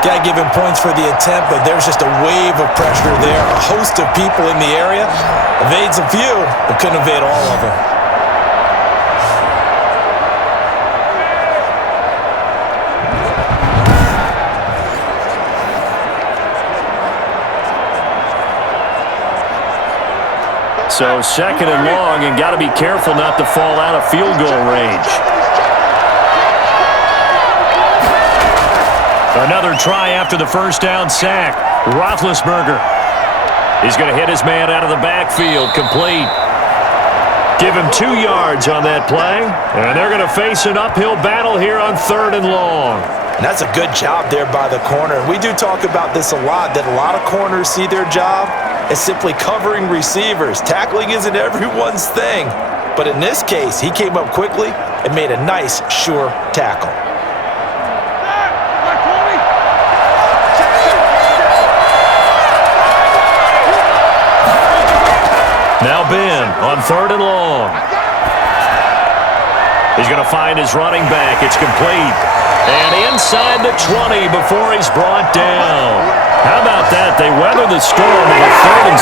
Got to give him points for the attempt, but there's just a wave of pressure there. A host of people in the area. Evades a few, but couldn't evade all of them. So 2nd and long, and got to be careful not to fall out of field goal range. Another try after the first down sack. Roethlisberger. He's going to hit his man out of the backfield. Complete. Give him 2 yards on that play. And they're going to face an uphill battle here on 3rd and long. And that's a good job there by the corner. We do talk about this a lot, that a lot of corners see their job as simply covering receivers. Tackling isn't everyone's thing. But in this case, he came up quickly and made a nice, sure tackle. Now Ben on 3rd and long. He's going to find his running back. It's complete. And inside the 20 before he's brought down. How about that? They weather the storm on a 3rd and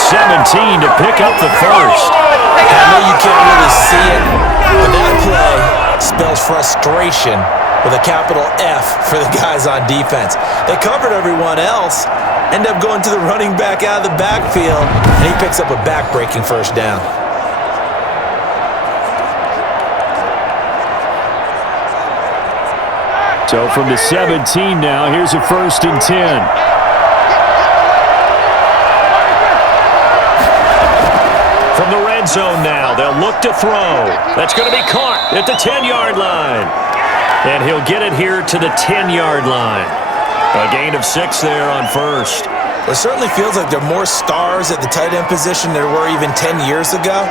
17 to pick up the first. I know you can't really see it, but that play spells frustration with a capital F for the guys on defense. They covered everyone else, end up going to the running back out of the backfield, and he picks up a back-breaking first down. So from the 17 now, here's a 1st and 10. From the red zone now, they'll look to throw. That's going to be caught at the 10-yard line. And he'll get it here to the 10-yard line. A gain of 6 there on 1st. It certainly feels like there are more stars at the tight end position than there were even 10 years ago.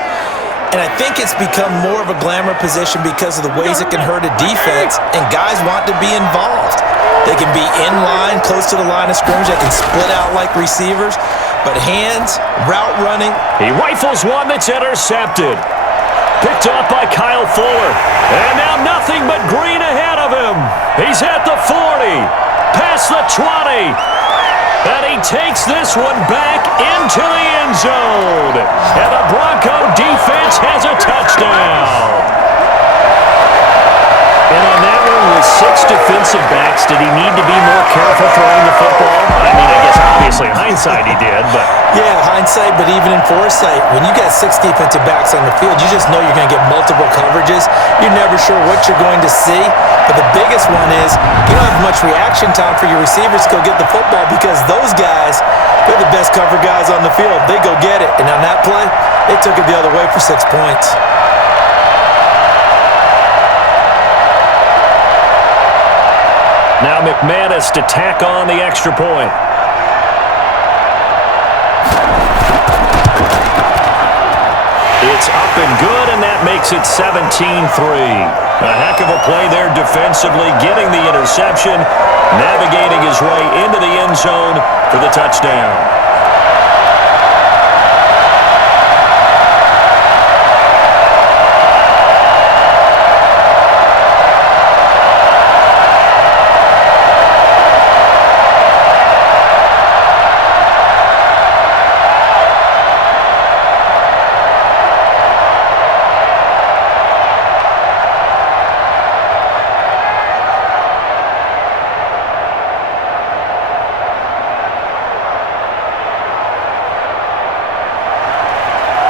And I think it's become more of a glamour position because of the ways it can hurt a defense, and guys want to be involved. They can be in line, close to the line of scrimmage. They can split out like receivers. But hands, route running. He rifles one that's intercepted. Picked off by Kyle Fuller. And now nothing but green ahead of him. He's at the 40. Past the 20. And he takes this one back into the end zone. And the Bronco defense has a touchdown. And on that one, with 6 defensive backs, did he need to be more careful throwing the football? I mean, I guess obviously hindsight he did, but... Yeah, hindsight, but even in foresight, when you got 6 defensive backs on the field, you just know you're going to get multiple coverages. You're never sure what you're going to see. But the biggest one is you don't have much reaction time for your receivers to go get the football because those guys, they're the best cover guys on the field. They go get it. And on that play, they took it the other way for 6 points. Now McManus to tack on the extra point. It's up and good, and that makes it 17-3. A heck of a play there defensively, getting the interception, navigating his way into the end zone for the touchdown.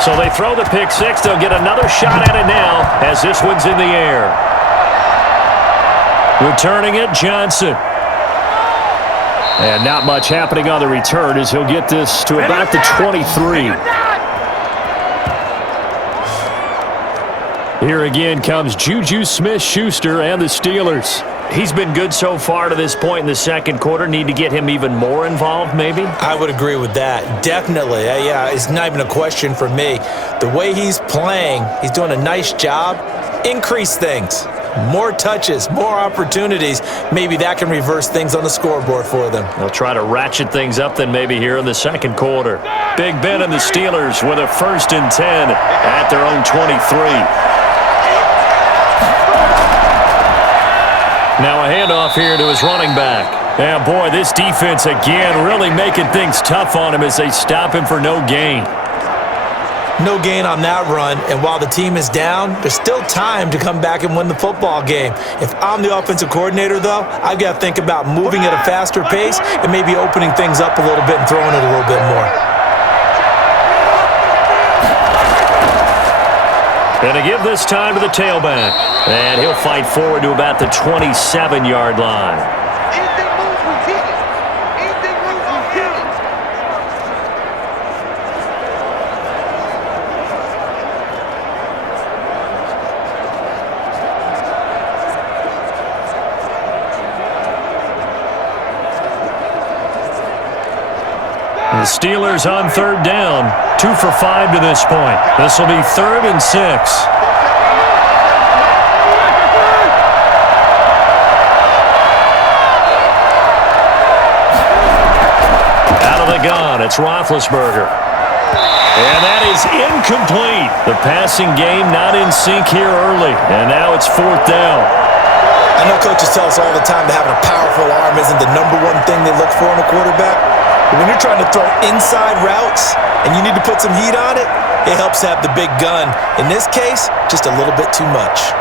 So they throw the pick 6. They'll get another shot at it now as this one's in the air. Returning it, Johnson. And not much happening on the return as he'll get this to about the 23. Here again comes Juju Smith-Schuster and the Steelers. He's been good so far to this point in the second quarter. Need to get him even more involved, maybe? I would agree with that. Definitely. Yeah, it's not even a question for me. The way he's playing, he's doing a nice job. Increase things. More touches, more opportunities. Maybe that can reverse things on the scoreboard for them. They'll try to ratchet things up then maybe here in the second quarter. Big Ben and the Steelers with a 1st and 10 at their own 23. Now a handoff here to his running back. And boy, this defense again really making things tough on him as they stop him for no gain. No gain on that run, and while the team is down, there's still time to come back and win the football game. If I'm the offensive coordinator, though, I've got to think about moving at a faster pace and maybe opening things up a little bit and throwing it a little bit more. And to give this time to the tailback. And he'll fight forward to about the 27-yard line. Anything moves, we hit it. Anything moves, we hit it. The Steelers on third down. 2 for 5 to this point. This will be 3rd and 6. Out of the gun, it's Roethlisberger. And that is incomplete. The passing game not in sync here early. And now it's 4th down. I know coaches tell us all the time that having a powerful arm isn't the number one thing they look for in a quarterback. But when you're trying to throw inside routes and you need to put some heat on it, it helps to have the big gun. In this case, just a little bit too much.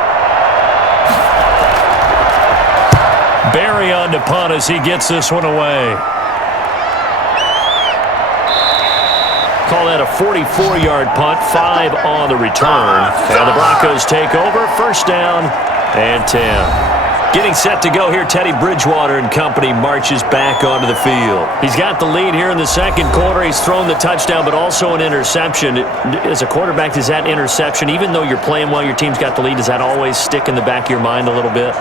Barry on to punt as he gets this one away. Call that a 44-yard punt, 5 on the return. And the Broncos take over, 1st down and 10. Getting set to go here, Teddy Bridgewater and company marches back onto the field. He's got the lead here in the second quarter. He's thrown the touchdown, but also an interception. As a quarterback, does that interception, even though you're playing well, your team's got the lead, does that always stick in the back of your mind a little bit?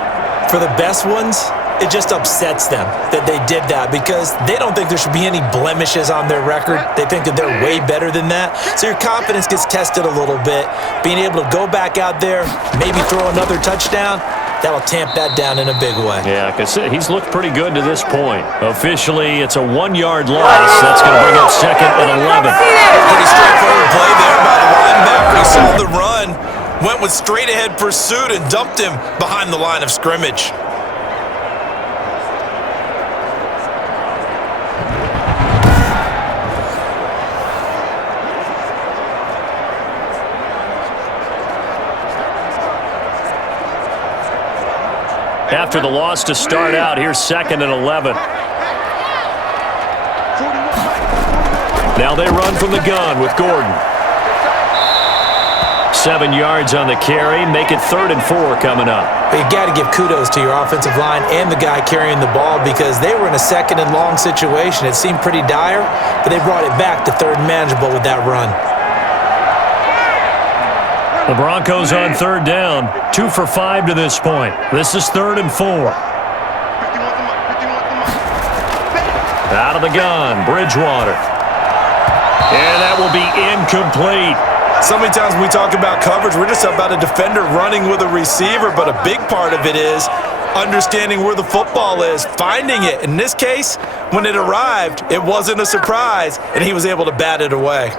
For the best ones, it just upsets them that they did that because they don't think there should be any blemishes on their record. They think that they're way better than that. So your confidence gets tested a little bit. Being able to go back out there, maybe throw another touchdown, that'll tamp that down in a big way. Yeah, because he's looked pretty good to this point. Officially, it's a 1-yard loss. That's going to bring up 2nd and 11. Pretty straightforward play there by the linebacker. He saw the run, went with straight-ahead pursuit, and dumped him behind the line of scrimmage. After the loss to start out, here's 2nd and 11. Now they run from the gun with Gordon. 7 yards on the carry, make it 3rd and 4 coming up. You got to give kudos to your offensive line and the guy carrying the ball because they were in a 2nd and long situation. It seemed pretty dire, but they brought it back to 3rd and manageable with that run. The Broncos on 3rd down, 2 for 5 to this point. This is 3rd and 4. Out of the gun, Bridgewater. And that will be incomplete. So many times when we talk about coverage, we're just about a defender running with a receiver, but a big part of it is understanding where the football is, finding it. In this case, when it arrived, it wasn't a surprise, and he was able to bat it away.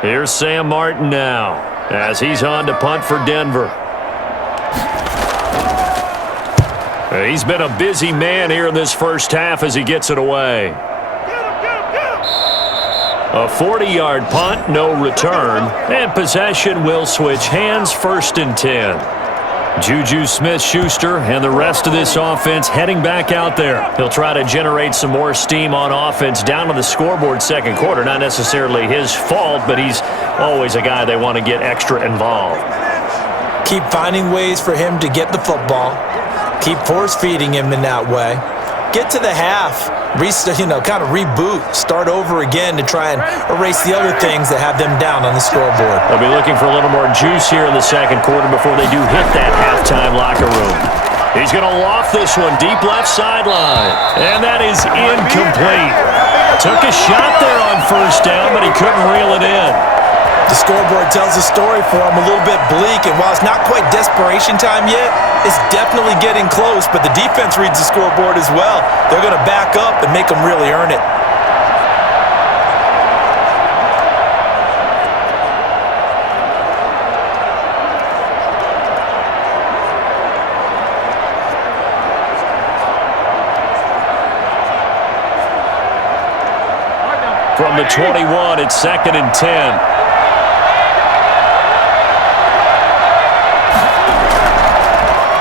Here's Sam Martin now as he's on to punt for Denver. He's been a busy man here in this first half as he gets it away. A 40-yard punt, no return, and possession will switch hands, 1st and 10. Juju Smith-Schuster and the rest of this offense heading back out there. He'll try to generate some more steam on offense down to the scoreboard second quarter. Not necessarily his fault, but he's always a guy they want to get extra involved. Keep finding ways for him to get the football. Keep force-feeding him in that way. Get to the half, kind of reboot, start over again to try and erase the other things that have them down on the scoreboard. They'll be looking for a little more juice here in the second quarter before they do hit that halftime locker room. He's going to loft this one deep left sideline, and that is incomplete. Took a shot there on 1st down, but he couldn't reel it in. The scoreboard tells the story for him, a little bit bleak, and while it's not quite desperation time yet, it's definitely getting close, but the defense reads the scoreboard as well. They're going to back up and make them really earn it. From the 21, it's 2nd and 10.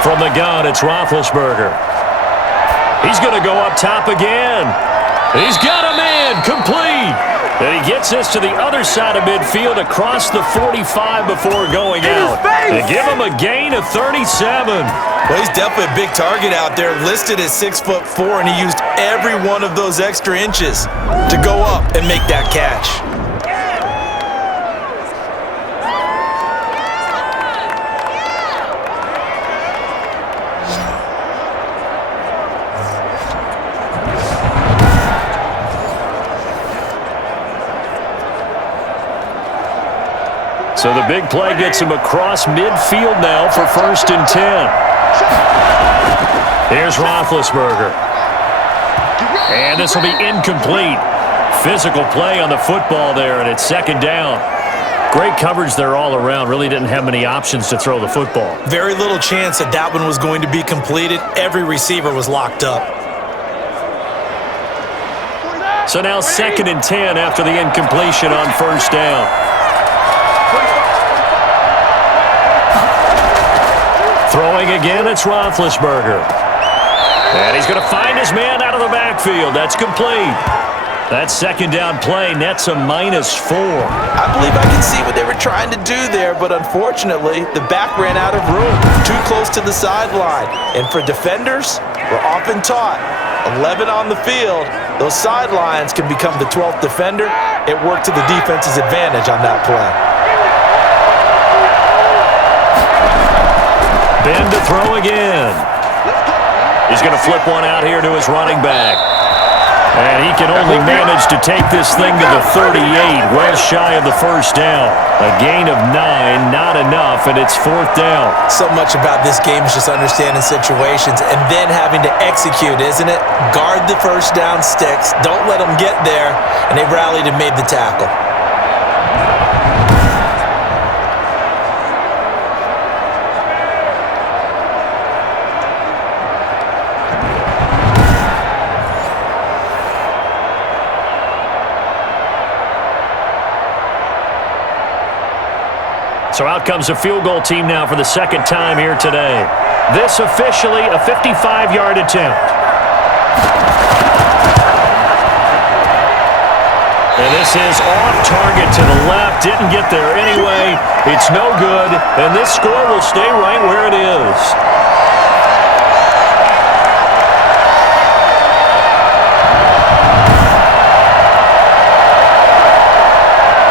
From the gun, it's Roethlisberger. He's going to go up top again. He's got a man, complete. And he gets this to the other side of midfield across the 45 before going out. They give him a gain of 37. Well, he's definitely a big target out there, listed at 6'4", and he used every one of those extra inches to go up and make that catch. So the big play gets him across midfield now for 1st and 10. Here's Roethlisberger. And this will be incomplete. Physical play on the football there, and it's 2nd down. Great coverage there all around. Really didn't have many options to throw the football. Very little chance that that one was going to be completed. Every receiver was locked up. So now 2nd and 10 after the incompletion on 1st down. Throwing again, it's Roethlisberger. And he's going to find his man out of the backfield. That's complete. That 2nd down play nets a -4. I believe I can see what they were trying to do there, but unfortunately, the back ran out of room. Too close to the sideline. And for defenders, we're often taught, 11 on the field, those sidelines can become the 12th defender. It worked to the defense's advantage on that play. Ben to throw again. He's going to flip one out here to his running back. And he can only manage to take this thing to the 38, well shy of the 1st down. A gain of 9, not enough, and it's 4th down. So much about this game is just understanding situations and then having to execute, isn't it? Guard the 1st down sticks. Don't let them get there. And they rallied and made the tackle. So out comes a field goal team now for the 2nd time here today. This officially a 55-yard attempt. And this is off target to the left. Didn't get there anyway. It's no good. And this score will stay right where it is.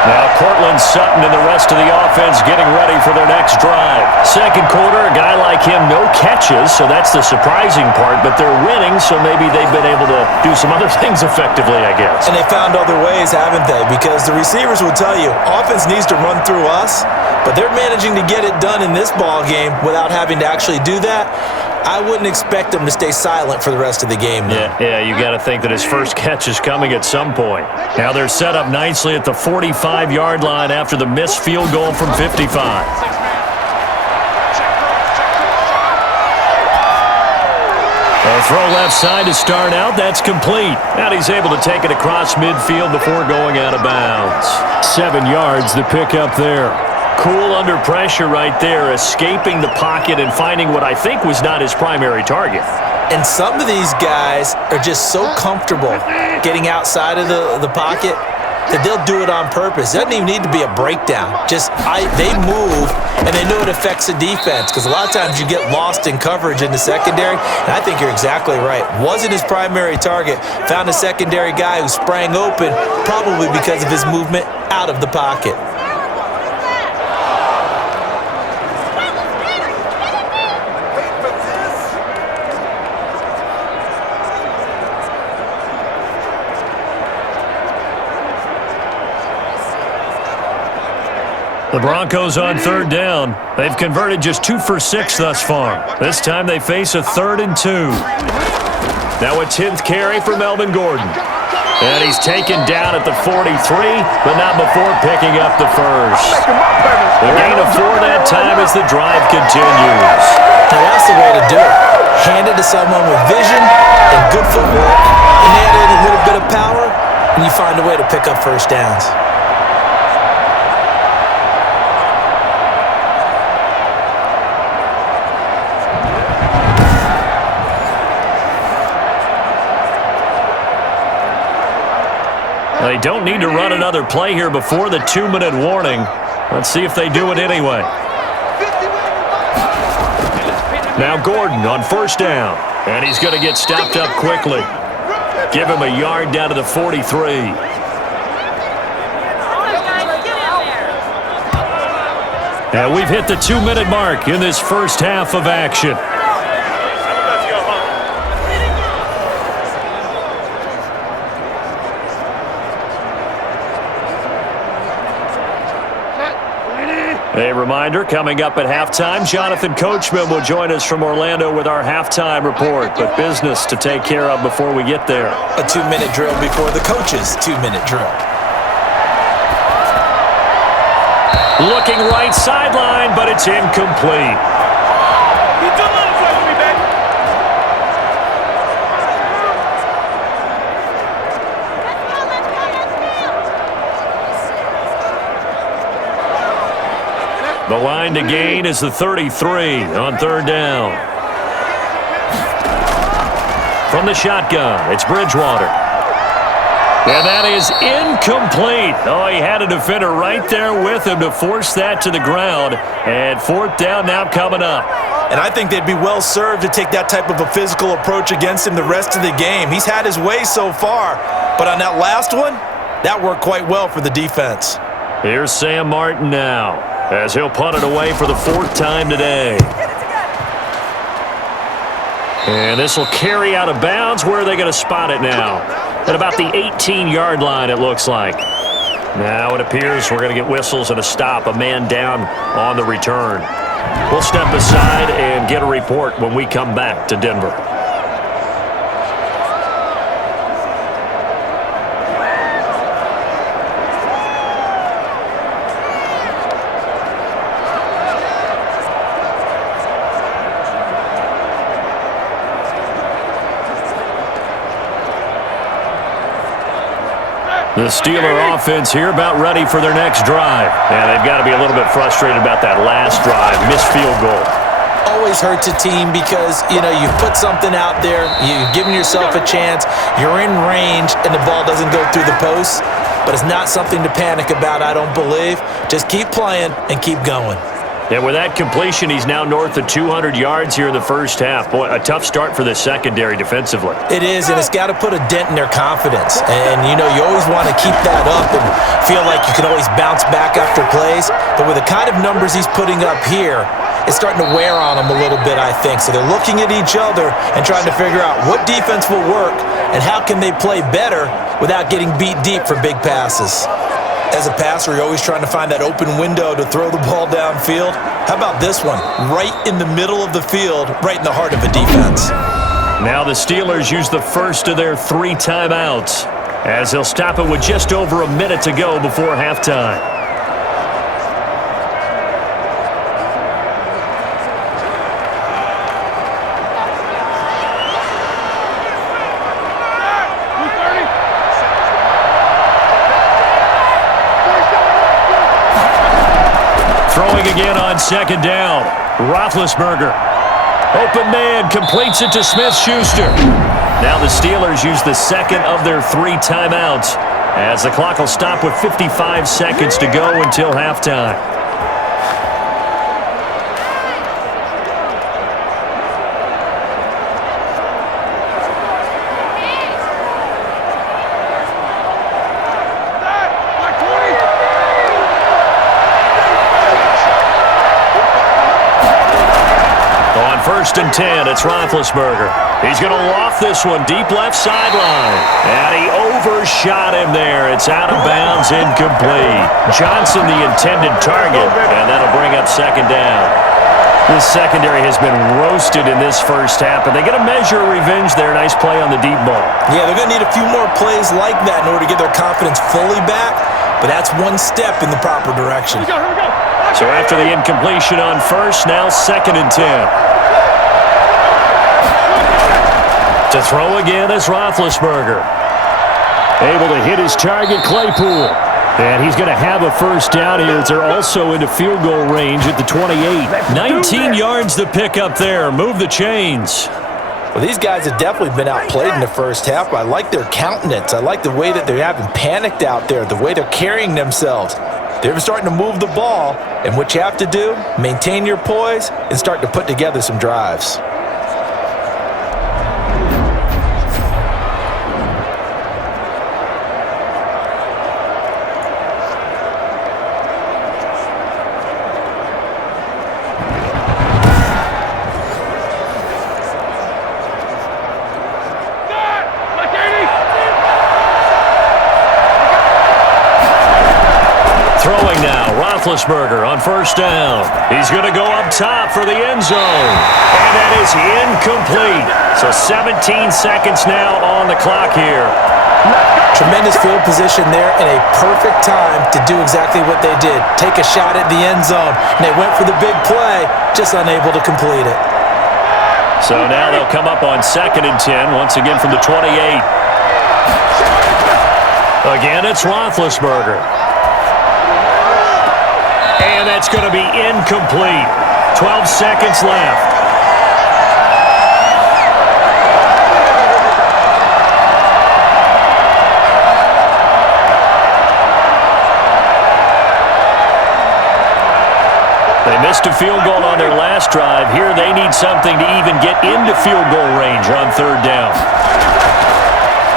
Now Cortland Sutton and the rest of the offense getting ready for their next drive. 2nd quarter, a guy like him, no catches, so that's the surprising part, but they're winning, so maybe they've been able to do some other things effectively, I guess. And they found other ways, haven't they? Because the receivers will tell you, offense needs to run through us, but they're managing to get it done in this ball game without having to actually do that. I wouldn't expect them to stay silent for the rest of the game, though. Yeah, you got to think that his first catch is coming at some point. Now they're set up nicely at the 45-yard line after the missed field goal from 55. A throw left side to start out. That's complete. And he's able to take it across midfield before going out of bounds. 7 yards to pick up there. Cool under pressure right there, escaping the pocket and finding what I think was not his primary target. And some of these guys are just so comfortable getting outside of the pocket that they'll do it on purpose. It doesn't even need to be a breakdown. They move, and they know it affects the defense because a lot of times you get lost in coverage in the secondary, and I think you're exactly right. Wasn't his primary target. Found a secondary guy who sprang open, probably because of his movement out of the pocket. The Broncos on 3rd down. They've converted just 2 for 6 thus far. This time they face a 3rd and 2. Now a 10th carry for Melvin Gordon. And he's taken down at the 43, but not before picking up the first. The gain of 4 that time as the drive continues. Now that's the way to do it. Hand it to someone with vision and good footwork, and add in a little bit of power, and you find a way to pick up 1st downs. They don't need to run another play here before the 2-minute warning. Let's see if they do it anyway. Now Gordon on first down. And he's going to get stopped up quickly. Give him a yard down to the 43. And we've hit the 2-minute mark in this first half of action. A reminder, coming up at halftime, Jonathan Coachman will join us from Orlando with our halftime report, but business to take care of before we get there. A 2-minute drill before the coach's 2-minute drill. Looking right sideline, but it's incomplete. The line to gain is the 33 on third down. From the shotgun, it's Bridgewater. And that is incomplete. Oh, he had a defender right there with him to force that to the ground. And fourth down now coming up. And I think they'd be well served to take that type of a physical approach against him the rest of the game. He's had his way so far, but on that last one, that worked quite well for the defense. Here's Sam Martin now, as he'll punt it away for the fourth time today. And this will carry out of bounds. Where are they going to spot it now? At about the 18-yard line, it looks like. Now it appears we're going to get whistles and a stop, a man down on the return. We'll step aside and get a report when we come back to Denver. The Steeler offense here about ready for their next drive. And they've got to be a little bit frustrated about that last drive. Missed field goal. Always hurts a team because, you put something out there, you're giving yourself a chance, you're in range, and the ball doesn't go through the post. But it's not something to panic about, I don't believe. Just keep playing and keep going. And with that completion, he's now north of 200 yards here in the first half. Boy, a tough start for the secondary defensively. It is, and it's got to put a dent in their confidence. And, you always want to keep that up and feel like you can always bounce back after plays. But with the kind of numbers he's putting up here, it's starting to wear on them a little bit, I think. So they're looking at each other and trying to figure out what defense will work and how can they play better without getting beat deep for big passes. As a passer, you're always trying to find that open window to throw the ball downfield. How about this one? Right in the middle of the field, right in the heart of a defense. Now the Steelers use the first of their 3 timeouts, as they'll stop it with just over a minute to go before halftime. Throwing again on second down. Roethlisberger. Open man completes it to Smith-Schuster. Now the Steelers use the second of their 3 timeouts, as the clock will stop with 55 seconds to go until halftime. First and 10, it's Roethlisberger. He's going to loft this one deep left sideline. And he overshot him there. It's out of bounds, incomplete. Johnson the intended target, and that'll bring up second down. This secondary has been roasted in this first half, but they get a measure of revenge there. Nice play on the deep ball. Yeah, they're going to need a few more plays like that in order to get their confidence fully back, but that's one step in the proper direction. Here we go. So after the incompletion on first, now second and 10. To throw again is Roethlisberger. Able to hit his target, Claypool. And he's going to have a first down here. They're also into field goal range at the 28. 19 yards to pick up there. Move the chains. Well, Well, these guys have definitely been outplayed in the first half, but I like their countenance. I like the way that they're having panicked out there, the way they're carrying themselves. They're starting to move the ball, and what you have to do, maintain your poise and start to put together some drives. Roethlisberger on first down. He's going to go up top for the end zone. And that is incomplete. So 17 seconds now on the clock here. Tremendous field position there and a perfect time to do exactly what they did. Take a shot at the end zone. And they went for the big play, just unable to complete it. So now they'll come up on 2nd and 10, once again from the 28. Again, it's Roethlisberger. And that's going to be incomplete. 12 seconds left. They missed a field goal on their last drive. Here they need something to even get into field goal range on 3rd down.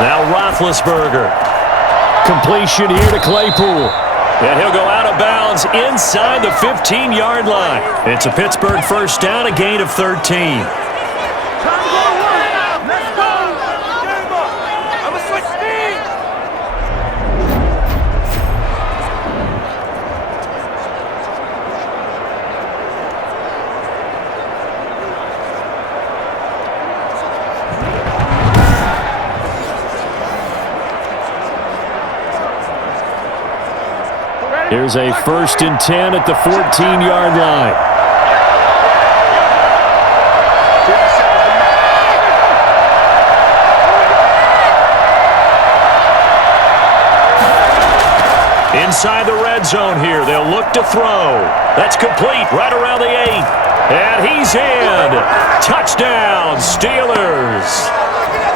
Now Roethlisberger. Completion here to Claypool. And he'll go out of bounds inside the 15-yard line. It's a Pittsburgh first down, a gain of 13. Here's a 1st and 10 at the 14-yard line. Inside the red zone here. They'll look to throw. That's complete right around the 8. And he's in. Touchdown, Steelers.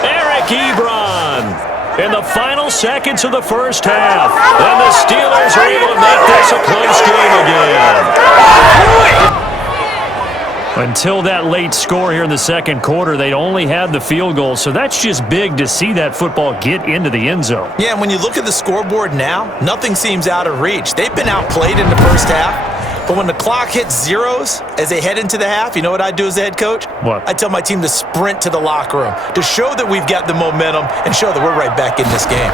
Eric Ebron. In the final seconds of the first half. And the Steelers are able to make this a close game again. Until that late score here in the second quarter, they'd only had the field goal. So that's just big to see that football get into the end zone. Yeah, and when you look at the scoreboard now, nothing seems out of reach. They've been outplayed in the first half. But when the clock hits zeros as they head into the half, you know what I do as the head coach? What? I tell my team to sprint to the locker room to show that we've got the momentum and show that we're right back in this game.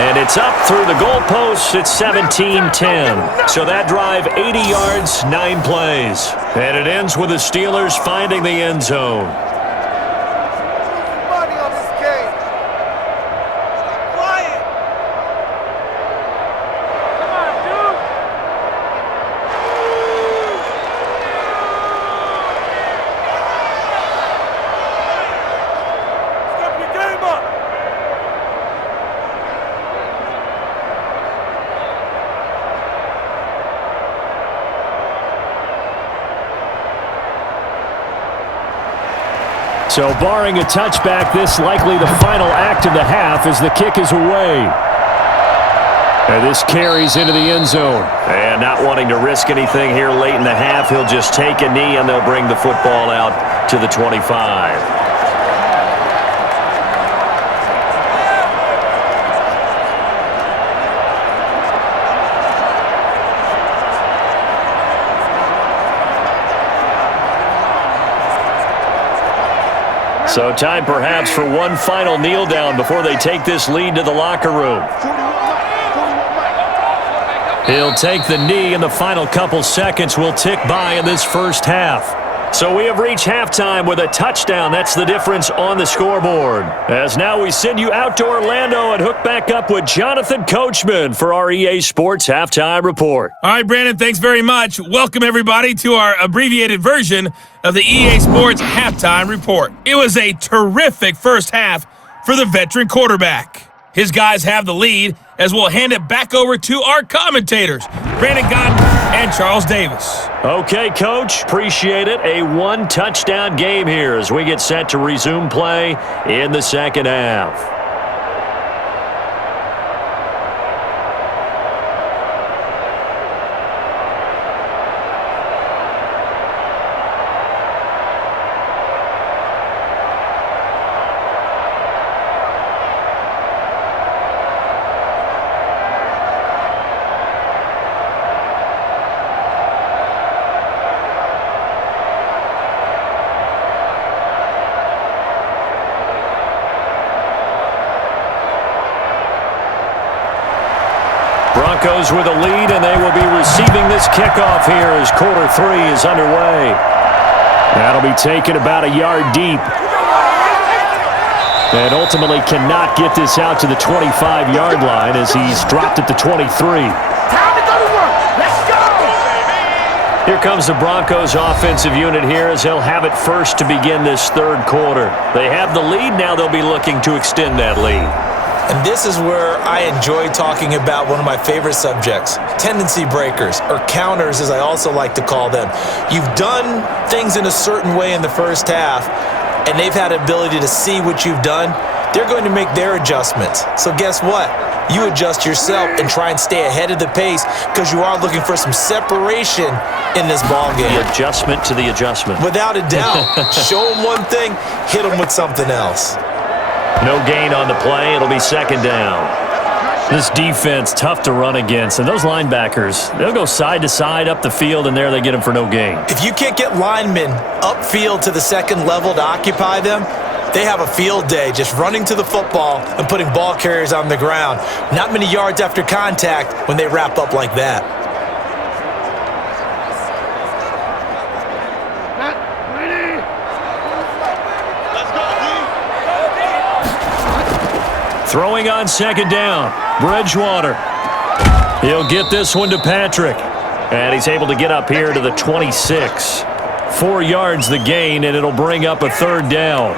And it's up through the goalposts. It's 17-10. So that drive, 80 yards, 9 plays. And it ends with the Steelers finding the end zone. Money on this game. Stop quiet. Come on, dude. Step your game up. So barring a touchback, this likely the final act of the half as the kick is away. And this carries into the end zone. And not wanting to risk anything here late in the half, he'll just take a knee and they'll bring the football out to the 25. So time perhaps for one final kneel down before they take this lead to the locker room. He'll take the knee, and the final couple seconds will tick by in this first half. So we have reached halftime with a touchdown. That's the difference on the scoreboard. As now we send you out to Orlando and hook back up with Jonathan Coachman for our EA Sports Halftime Report. All right, Brandon, thanks very much. Welcome, everybody, to our abbreviated version of the EA Sports Halftime Report. It was a terrific first half for the veteran quarterback. his guys have the lead, as we'll hand it back over to our commentators, Brandon Godden and Charles Davis. Okay, Coach, appreciate it. A one-touchdown game here as we get set to resume play in the second half. Broncos with a lead, and they will be receiving this kickoff here as quarter 3 is underway. That'll be taken about a yard deep. And ultimately cannot get this out to the 25-yard line as he's dropped at the 23. Time to go to work. Let's go. Here comes the Broncos offensive unit here as they'll have it first to begin this third quarter. They have the lead. Now they'll be looking to extend that lead. And this is where I enjoy talking about one of my favorite subjects, tendency breakers, or counters as I also like to call them. You've done things in a certain way in the first half, and they've had the ability to see what you've done. They're going to make their adjustments. So guess what? You adjust yourself and try and stay ahead of the pace because you are looking for some separation in this ball game. The adjustment to the adjustment. Without a doubt. Show them one thing, hit them with something else. No gain on the play. It'll be second down. This defense, tough to run against. And those linebackers, they'll go side to side up the field, and there they get them for no gain. If you can't get linemen upfield to the second level to occupy them, they have a field day just running to the football and putting ball carriers on the ground. Not many yards after contact when they wrap up like that. Throwing on second down, Bridgewater. He'll get this one to Patrick. And he's able to get up here to the 26. 4 yards the gain, and it'll bring up a third down.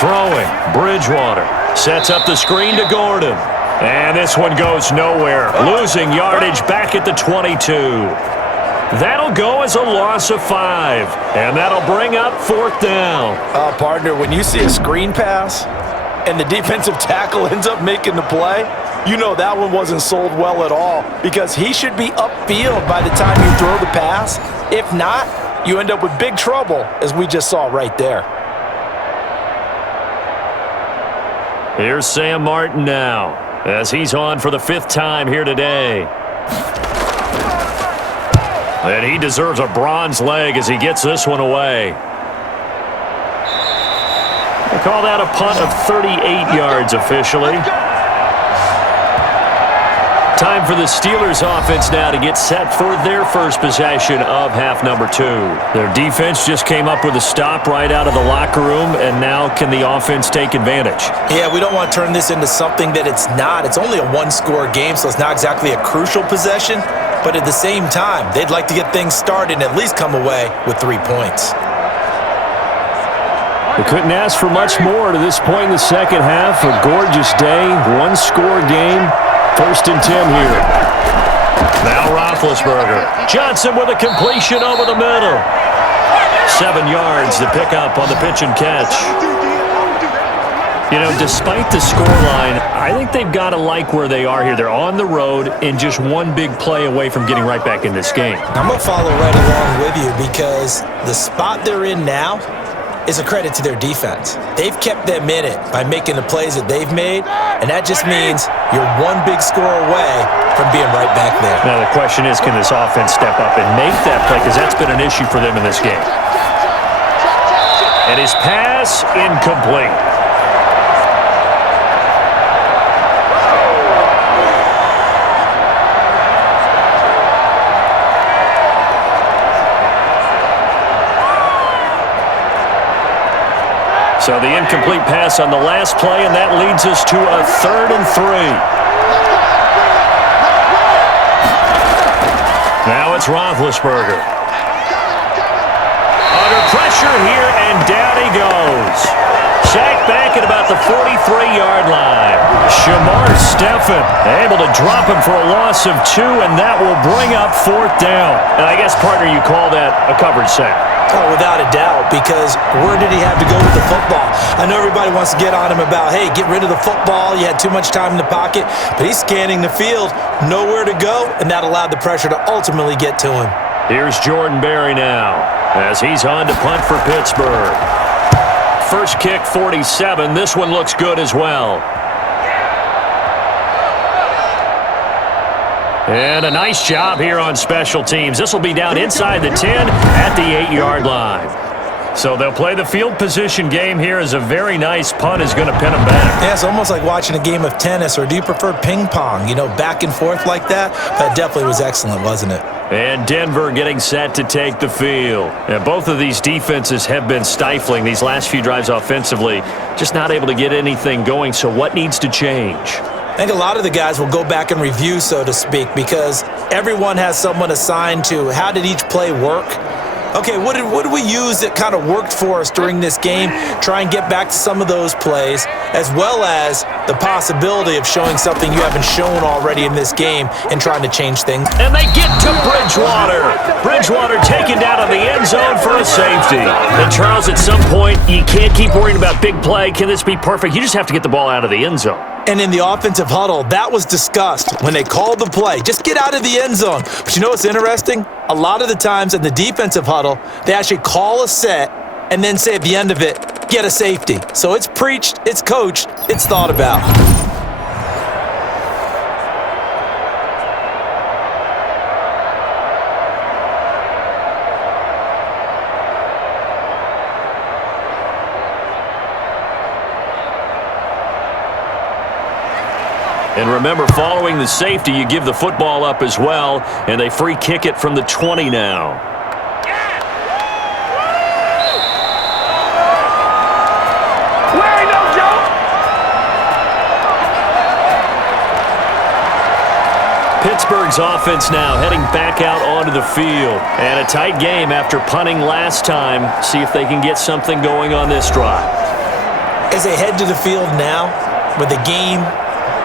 Throwing, Bridgewater sets up the screen to Gordon. And this one goes nowhere. Losing yardage back at the 22. That'll go as a loss of 5. And that'll bring up fourth down. Partner, when you see a screen pass and the defensive tackle ends up making the play, you know that one wasn't sold well at all because he should be upfield by the time you throw the pass. If not, you end up with big trouble, as we just saw right there. Here's Sam Martin now, as he's on for the 5th time here today. And he deserves a bronze leg as he gets this one away. We'll call that a punt of 38 yards officially. Time for the Steelers offense now to get set for their first possession of half number 2. Their defense just came up with a stop right out of the locker room, and now can the offense take advantage? Yeah, we don't want to turn this into something that it's not. It's only a one-score game, so it's not exactly a crucial possession. But at the same time, they'd like to get things started and at least come away with 3 points. We couldn't ask for much more to this point in the second half. A gorgeous day, one-score game. 1st and 10 here. Now Roethlisberger. Johnson with a completion over the middle. 7 yards to pick up on the pitch and catch. You know, despite the scoreline, I think they've got to like where they are here. They're on the road and just one big play away from getting right back in this game. I'm going to follow right along with you because the spot they're in now is a credit to their defense. They've kept them in it by making the plays that they've made, and that just means you're one big score away from being right back there. Now the question is, can this offense step up and make that play? Because that's been an issue for them in this game. And his pass incomplete. So the incomplete pass on the last play, and that leads us to a 3rd and 3. Now it's Roethlisberger. Under pressure here, and down he goes. Sacked back at about the 43-yard line. Shamar Stephen able to drop him for a loss of 2, and that will bring up 4th down. And I guess, partner, you call that a covered sack. Oh, without a doubt, because where did he have to go with the football? I know everybody wants to get on him about, hey, get rid of the football. You had too much time in the pocket. But he's scanning the field, nowhere to go, and that allowed the pressure to ultimately get to him. Here's Jordan Berry now as he's on to punt for Pittsburgh. First kick, 47. This one looks good as well. And a nice job here on special teams. This will be down inside the 10 at the 8-yard line. So they'll play the field position game here as a very nice punt is going to pin them back. Yeah, it's almost like watching a game of tennis, or do you prefer ping pong? You know, back and forth like that? That definitely was excellent, wasn't it? And Denver getting set to take the field. And both of these defenses have been stifling these last few drives offensively. Just not able to get anything going. So what needs to change? I think a lot of the guys will go back and review, so to speak, because everyone has someone assigned to how did each play work. Okay, what did we use that kind of worked for us during this game? Try and get back to some of those plays, as well as the possibility of showing something you haven't shown already in this game and trying to change things. And they get to Bridgewater. Bridgewater taken down of the end zone for a safety. And Charles, at some point, you can't keep worrying about big play. Can this be perfect? You just have to get the ball out of the end zone. And in the offensive huddle, that was discussed when they called the play. Just get out of the end zone. But you know what's interesting? A lot of the times in the defensive huddle, they actually call a set and then say at the end of it, get a safety. So it's preached, it's coached, it's thought about. And remember, following the safety, you give the football up as well, and they free kick it from the 20 now. Pittsburgh's offense now heading back out onto the field. And a tight game after punting last time. See if they can get something going on this drive. As they head to the field now, with the game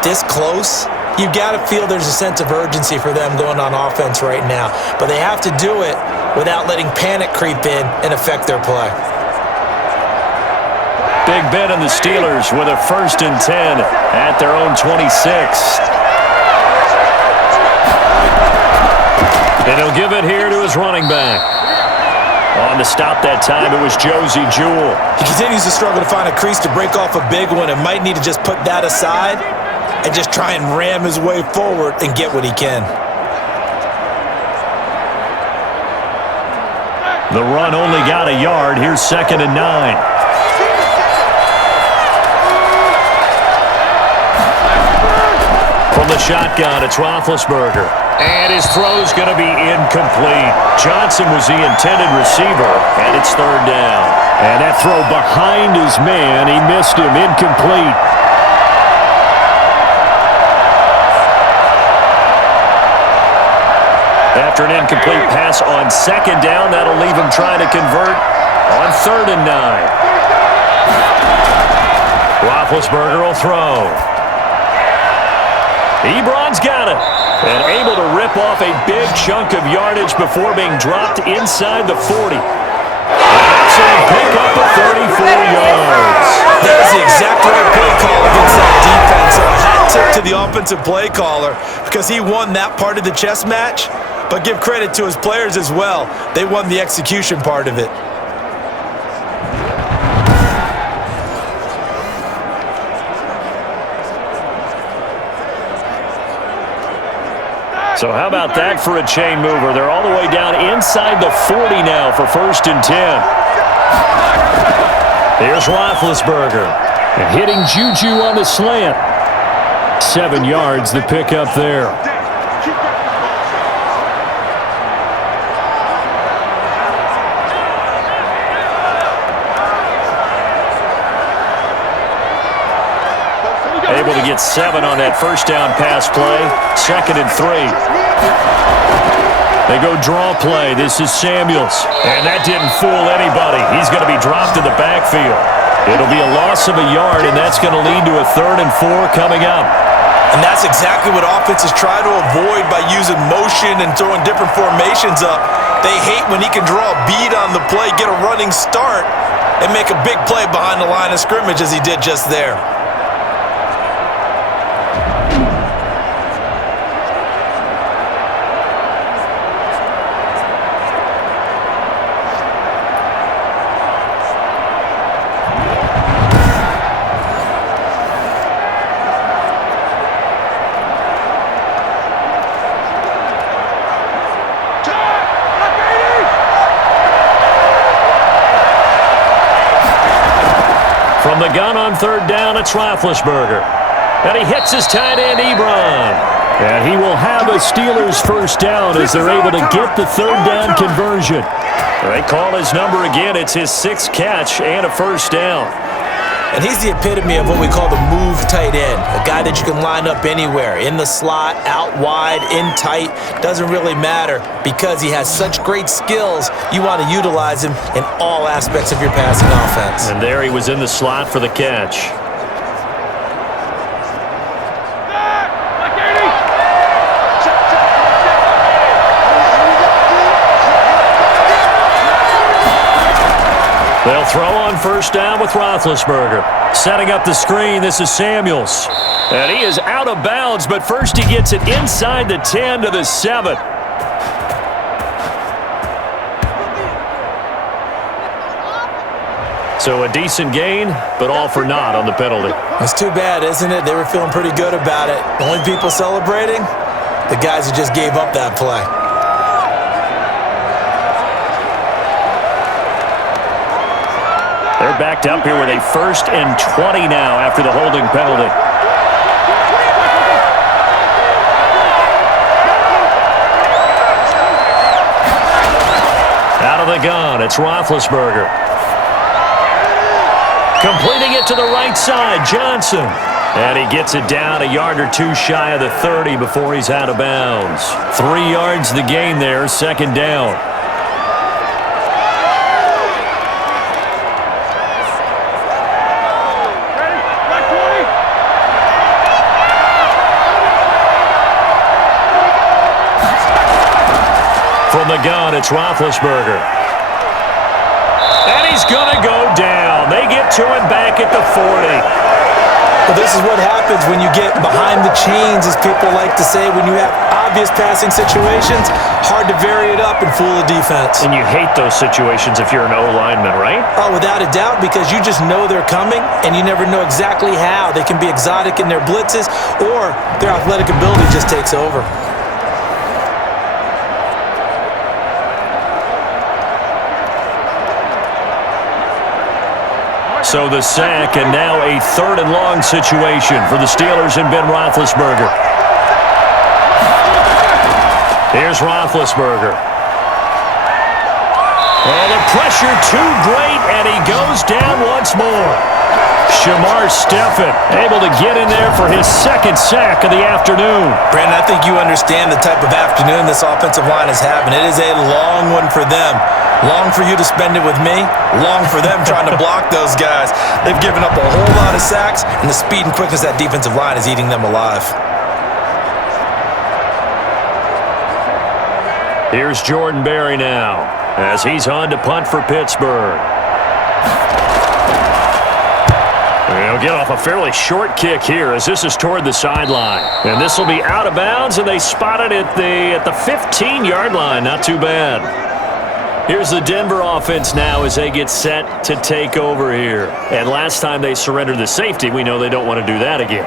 this close, you got to feel there's a sense of urgency for them going on offense right now. But they have to do it without letting panic creep in and affect their play. Big Ben and the Steelers with a 1st and 10 at their own 26. And he'll give it here to his running back. On the stop that time, it was Josie Jewell. He continues to struggle to find a crease to break off a big one and might need to just put that aside and just try and ram his way forward and get what he can. The run only got a yard. Here's 2nd and 9. From the shotgun, it's Roethlisberger. And his throw's going to be incomplete. Johnson was the intended receiver, and it's 3rd down. And that throw behind his man, he missed him, incomplete. After an incomplete pass on 2nd down, that'll leave him trying to convert on 3rd and 9. Roethlisberger will throw. Ebron's got it. And able to rip off a big chunk of yardage before being dropped inside the 40. That's a pickup of 34 yards. That was the exact right play call against that defense. So a hat tip to the offensive play caller because he won that part of the chess match. But give credit to his players as well. They won the execution part of it. So how about that for a chain mover? They're all the way down inside the 40 now for 1st and 10. Here's Roethlisberger. And hitting Juju on the slant. 7 yards, the pickup there. get 7 on that first down pass play. 2nd and 3. They go draw play. This is Samuels. And that didn't fool anybody. He's going to be dropped in the backfield. It'll be a loss of a yard, and that's going to lead to a 3rd and 4 coming up. And that's exactly what offenses try to avoid by using motion and throwing different formations up. They hate when he can draw a bead on the play, get a running start, and make a big play behind the line of scrimmage as he did just there. From the gun on 3rd down, it's Roethlisberger. And he hits his tight end, Ebron. And he will have a Steelers first down as they're able to get the 3rd down conversion. They call his number again. It's his 6th catch and a first down. And he's the epitome of what we call the move tight end, a guy that you can line up anywhere, in the slot, out wide, in tight, doesn't really matter because he has such great skills. You want to utilize him in all aspects of your passing offense. And there he was in the slot for the catch. They'll throw on first down with Roethlisberger. Setting up the screen, this is Samuels. And he is out of bounds, but first he gets it inside the 10 to the 7. So a decent gain, but all for naught on the penalty. It's too bad, isn't it? They were feeling pretty good about it. The only people celebrating, the guys who just gave up that play. They're backed up here with a 1st and 20 now after the holding penalty. Out of the gun, it's Roethlisberger. Completing it to the right side, Johnson. And he gets it down a yard or 2 shy of the 30 before he's out of bounds. 3 yards the gain there, 2nd down. From the gun, it's Roethlisberger. And he's going to go down. They get to him back at the 40. Well, this is what happens when you get behind the chains, as people like to say, when you have obvious passing situations, hard to vary it up and fool a defense. And you hate those situations if you're an O-lineman, right? Oh, without a doubt, because you just know they're coming, and you never know exactly how. They can be exotic in their blitzes, or their athletic ability just takes over. So the sack, and now a 3rd and long situation for the Steelers and Ben Roethlisberger. Here's Roethlisberger. Oh, the pressure too great, and he goes down once more. Shamar Stephen able to get in there for his 2nd sack of the afternoon. Brandon, I think you understand the type of afternoon this offensive line is having. It is a long one for them. Long for you to spend it with me. Long for them trying to block those guys. They've given up a whole lot of sacks, and the speed and quickness of that defensive line is eating them alive. Here's Jordan Berry now as he's on to punt for Pittsburgh. They'll get off a fairly short kick here as this is toward the sideline. And this will be out of bounds, and they spot it at the 15-yard line. Not too bad. Here's the Denver offense now as they get set to take over here. And last time they surrendered the safety, we know they don't want to do that again.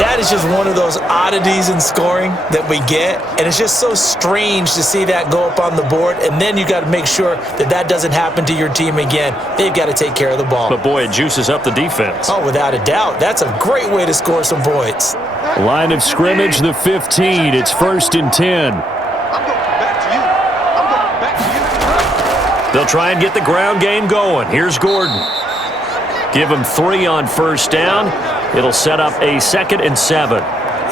That is just one of those oddities in scoring that we get, and it's just so strange to see that go up on the board, and then you got to make sure that that doesn't happen to your team again. They've got to take care of the ball. But boy, it juices up the defense. Oh, without a doubt. That's a great way to score some points. Line of scrimmage, the 15. It's 1st and 10. They'll try and get the ground game going. Here's Gordon. Give him 3 on first down. It'll set up a 2nd and 7.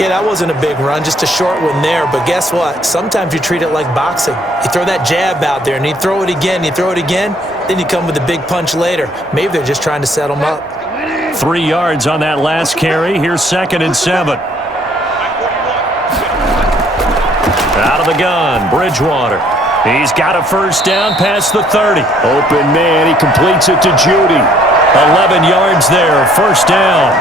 Yeah, that wasn't a big run, just a short one there. But guess what? Sometimes you treat it like boxing. You throw that jab out there, and you throw it again, then you come with a big punch later. Maybe they're just trying to set them up. 3 yards on that last carry. Here's 2nd and 7. Out of the gun, Bridgewater. He's got a first down past the 30. Open man, he completes it to Judy. 11 yards there, first down.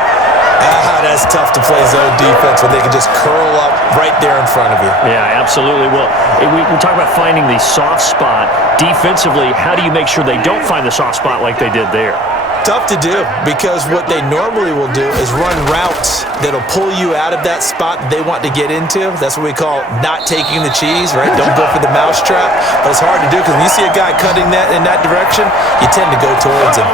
That's tough to play zone defense when they can just curl up right there in front of you. Yeah, absolutely. Well, we talk about finding the soft spot. Defensively, how do you make sure they don't find the soft spot like they did there? Tough to do, because what they normally will do is run routes that'll pull you out of that spot they want to get into. That's what we call not taking the cheese, right? Don't go for the mousetrap. But it's hard to do because when you see a guy cutting that in that direction, you tend to go towards him.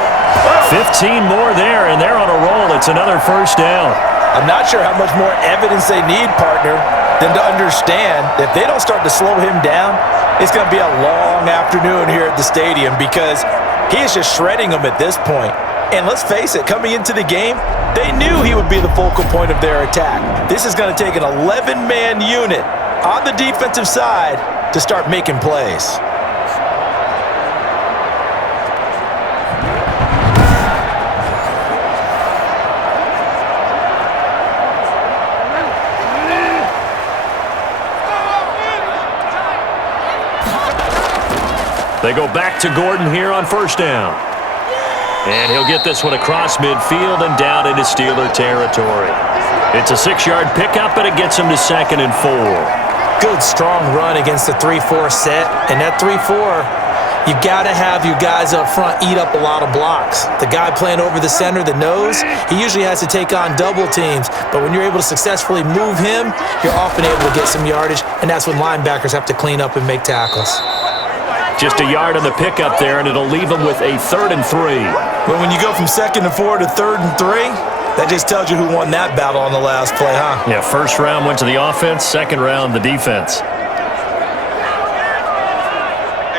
15 more there, and they're on a roll. It's another first down. I'm not sure how much more evidence they need, partner, than to understand that if they don't start to slow him down, it's going to be a long afternoon here at the stadium, because he is just shredding them at this point. And let's face it, coming into the game, they knew he would be the focal point of their attack. This is going to take an 11-man unit on the defensive side to start making plays. They go back to Gordon here on first down. And he'll get this one across midfield and down into Steeler territory. It's a 6-yard pickup, and it gets him to 2nd and 4. Good, strong run against the 3-4 set. And that 3-4, you got to have your guys up front eat up a lot of blocks. The guy playing over the center, the nose, he usually has to take on double teams. But when you're able to successfully move him, you're often able to get some yardage, and that's when linebackers have to clean up and make tackles. Just a yard on the pickup there, and it'll leave them with a 3rd and 3. But when you go from 2nd and 4 to 3rd and 3, that just tells you who won that battle on the last play, huh? Yeah, first round went to the offense, second round the defense.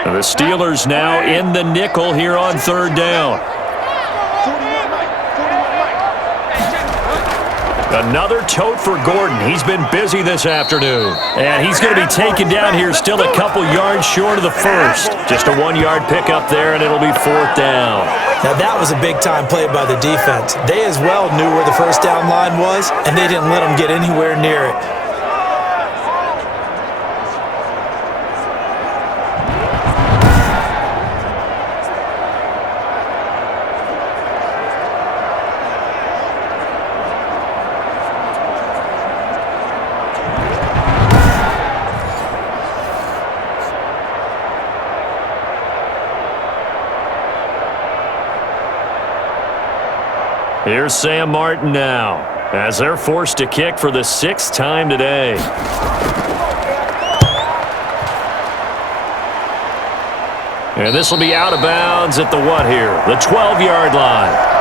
And the Steelers now in the nickel here on 3rd down. Another tote for Gordon. He's been busy this afternoon. And he's going to be taken down here still a couple yards short of the first. Just a 1-yard pickup there, and it'll be 4th down. Now that was a big-time play by the defense. They as well knew where the first down line was, and they didn't let them get anywhere near it. Here's Sam Martin now, as they're forced to kick for the 6th time today. And this will be out of bounds at the what here? The 12-yard line.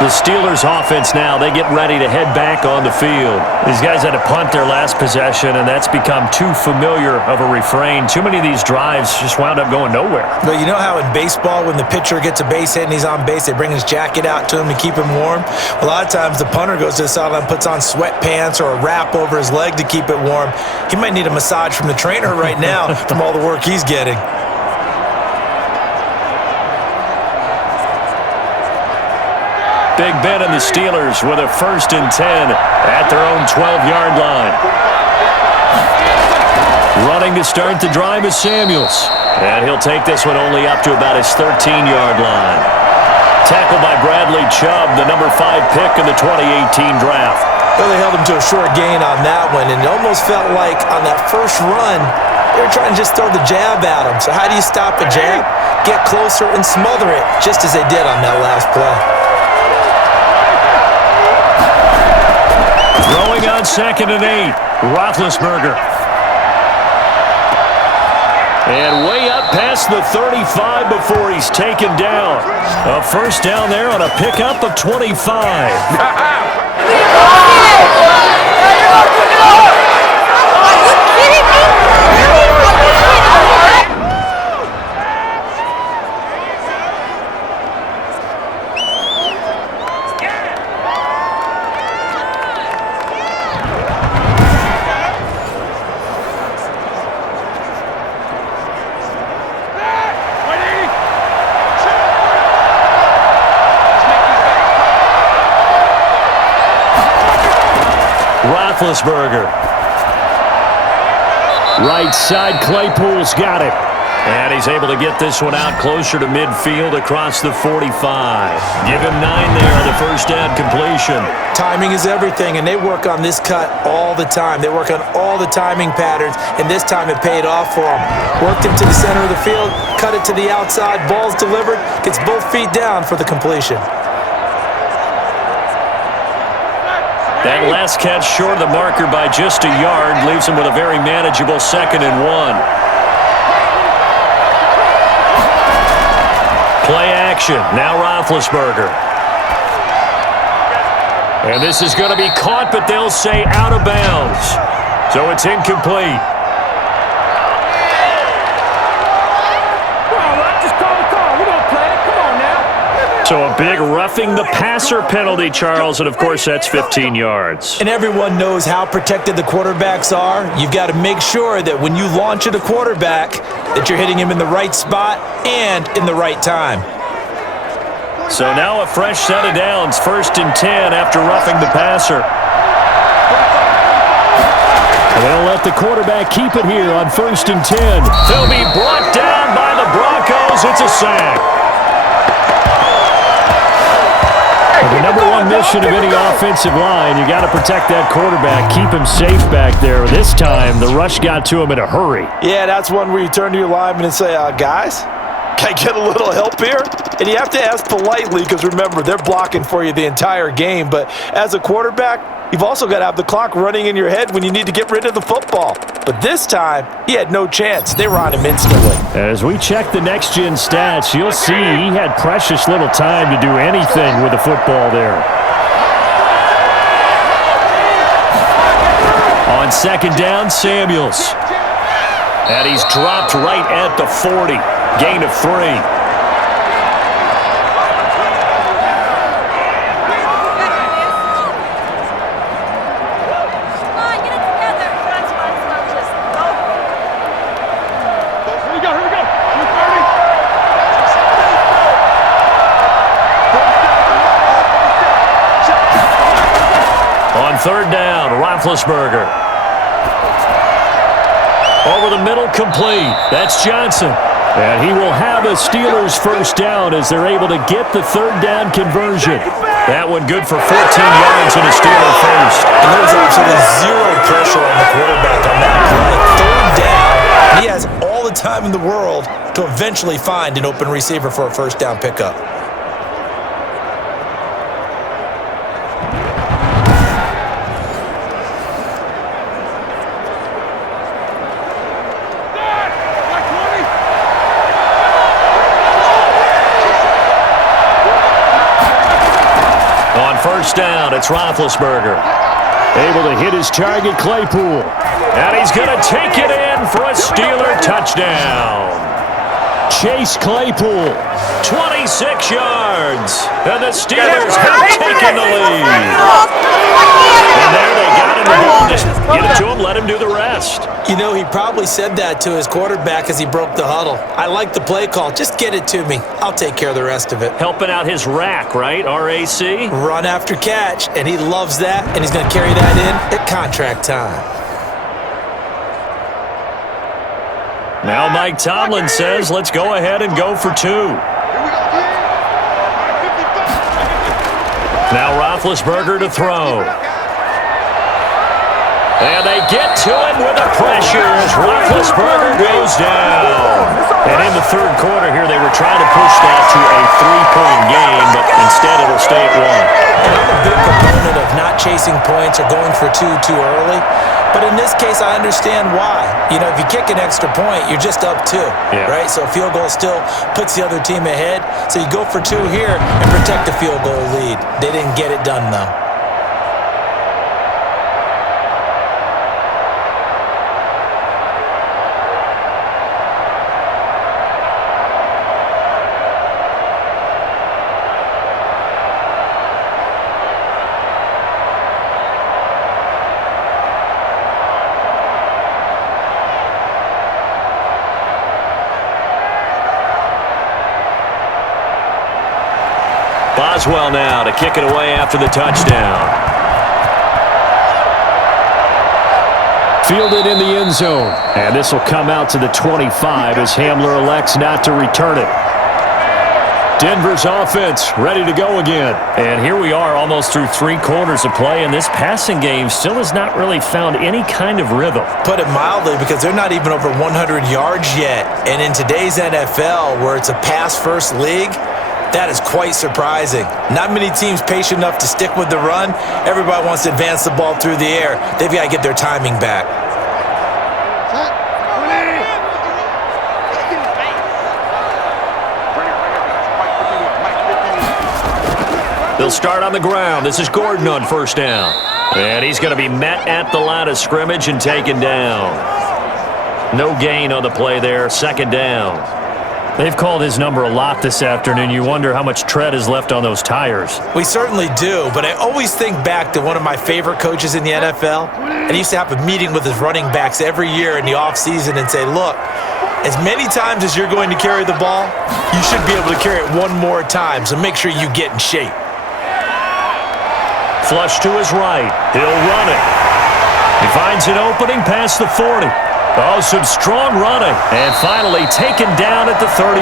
The Steelers offense now, they get ready to head back on the field. These guys had to punt their last possession, and that's become too familiar of a refrain. Too many of these drives just wound up going nowhere. But you know how in baseball, when the pitcher gets a base hit and he's on base, they bring his jacket out to him to keep him warm? A lot of times the punter goes to the sideline, puts on sweatpants or a wrap over his leg to keep it warm. He might need a massage from the trainer right now from all the work he's getting. Big Ben and the Steelers with a 1st and 10 at their own 12-yard line. Running to start the drive is Samuels. And he'll take this one only up to about his 13-yard line. Tackled by Bradley Chubb, the number 5 pick in the 2018 draft. Well, they held him to a short gain on that one, and it almost felt like on that first run, they were trying to just throw the jab at him. So how do you stop a jab? Get closer and smother it, just as they did on that last play. Throwing on 2nd and 8, Roethlisberger. And way up past the 35 before he's taken down. A first down there on a pickup of 25. Roethlisberger. Right side, Claypool's got it. And he's able to get this one out closer to midfield across the 45. Give him 9 there on the first down completion. Timing is everything, and they work on this cut all the time. They work on all the timing patterns, and this time it paid off for them. Worked him to the center of the field, cut it to the outside, ball's delivered, gets both feet down for the completion. That last catch short of the marker by just a yard leaves him with a very manageable 2nd and 1. Play action. Now Roethlisberger. And this is going to be caught, but they'll say out of bounds. So it's incomplete. So a big roughing the passer penalty, Charles, and of course that's 15 yards. And everyone knows how protected the quarterbacks are. You've got to make sure that when you launch at a quarterback that you're hitting him in the right spot and in the right time. So now a fresh set of downs, 1st and 10 after roughing the passer. And they'll let the quarterback keep it here on 1st and 10. They'll be brought down by the Broncos. It's a sack. The number one mission of any offensive line, you got to protect that quarterback, keep him safe back there. This time, the rush got to him in a hurry. Yeah, that's one where you turn to your lineman and say, guys, can I get a little help here? And you have to ask politely because, remember, they're blocking for you the entire game. But as a quarterback, you've also got to have the clock running in your head when you need to get rid of the football. But this time, he had no chance. They were on him instantly. As we check the next-gen stats, you'll see he had precious little time to do anything with the football there. On 2nd down, Samuels. And he's dropped right at the 40. Gain of 3. On 3rd down, Roethlisberger. Over the middle, complete. That's Johnson. And he will have a Steelers first down as they're able to get the 3rd down conversion. That one good for 14 yards and a Steeler first. And there was absolutely zero pressure on the quarterback on that play. 3rd down. He has all the time in the world to eventually find an open receiver for a first down pickup. First down, it's Roethlisberger. Able to hit his target, Claypool. And he's going to take it in for a Steeler touchdown. Chase Claypool, 26 yards. And the Steelers have taken the lead. And there they got him the ball. Just get it to him, let him do the rest. You know, he probably said that to his quarterback as he broke the huddle. I like the play call. Just get it to me. I'll take care of the rest of it. Helping out his rack, right? R-A-C? Run after catch, and he loves that, and he's going to carry that in at contract time. Now Mike Tomlin says, let's go ahead and go for 2. Now Roethlisberger to throw. And they get to him with the pressure as Roethlisberger goes down. And in the 3rd quarter here, they were trying to push that to a 3-point game, but instead it'll stay at 1. And I'm a big proponent of not chasing points or going for 2 too early. But in this case, I understand why. You know, if you kick an extra point, you're just up 2, right? So a field goal still puts the other team ahead. So you go for 2 here and protect the field goal lead. They didn't get it done, though. Boswell now to kick it away after the touchdown. Fielded in the end zone. And this will come out to the 25 as Hamler elects not to return it. Denver's offense ready to go again. And here we are almost through 3 quarters of play, and this passing game still has not really found any kind of rhythm. Put it mildly, because they're not even over 100 yards yet. And in today's NFL, where it's a pass-first league, that is quite surprising. Not many teams patient enough to stick with the run. Everybody wants to advance the ball through the air. They've got to get their timing back. They'll start on the ground. This is Gordon on first down. And he's going to be met at the line of scrimmage and taken down. No gain on the play there. Second down. They've called his number a lot this afternoon. You wonder how much tread is left on those tires. We certainly do, but I always think back to one of my favorite coaches in the NFL. And he used to have a meeting with his running backs every year in the offseason and say, look, as many times as you're going to carry the ball, you should be able to carry it one more time, so make sure you get in shape. Flush to his right. He'll run it. He finds an opening past the 40. Oh, some strong running. And finally taken down at the 34.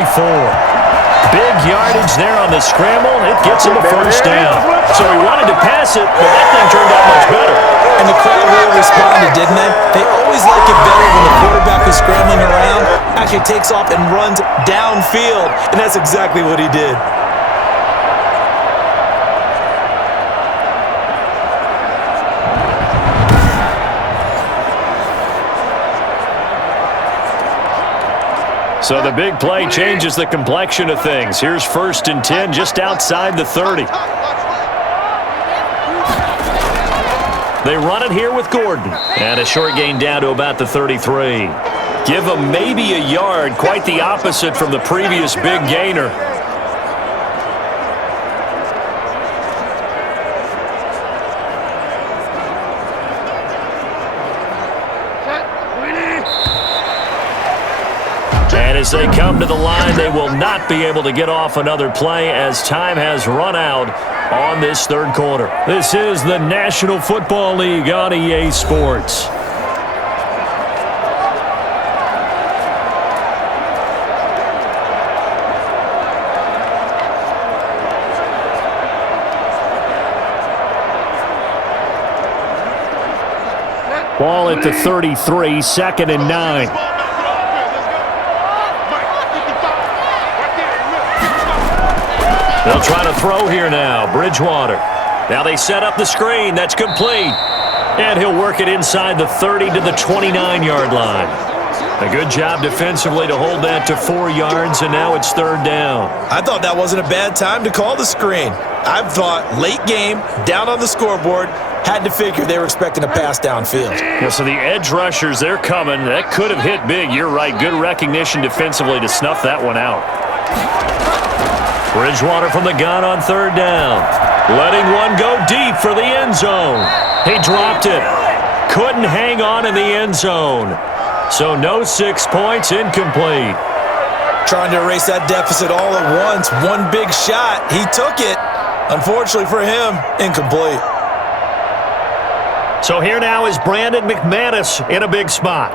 Big yardage there on the scramble. It gets him a first down. So he wanted to pass it, but that thing turned out much better. And the crowd really responded, didn't they? They always like it better when the quarterback is scrambling around, actually takes off and runs downfield. And that's exactly what he did. So the big play changes the complexion of things. Here's 1st and 10 just outside the 30. They run it here with Gordon. And a short gain down to about the 33. Give him maybe a yard, quite the opposite from the previous big gainer. As they come to the line, they will not be able to get off another play as time has run out on this 3rd quarter. This is the National Football League on EA Sports. Ball at the 33, 2nd and 9. They'll try to throw here now. Bridgewater. Now they set up the screen. That's complete. And he'll work it inside the 30 to the 29-yard line. A good job defensively to hold that to 4 yards, and now it's 3rd down. I thought that wasn't a bad time to call the screen. I thought late game, down on the scoreboard, had to figure they were expecting a pass downfield. Yeah, so the edge rushers, they're coming. That could have hit big. You're right. Good recognition defensively to snuff that one out. Bridgewater from the gun on 3rd down. Letting one go deep for the end zone. He dropped it. Couldn't hang on in the end zone. So no 6 points, incomplete. Trying to erase that deficit all at once. One big shot. He took it. Unfortunately for him, incomplete. So here now is Brandon McManus in a big spot.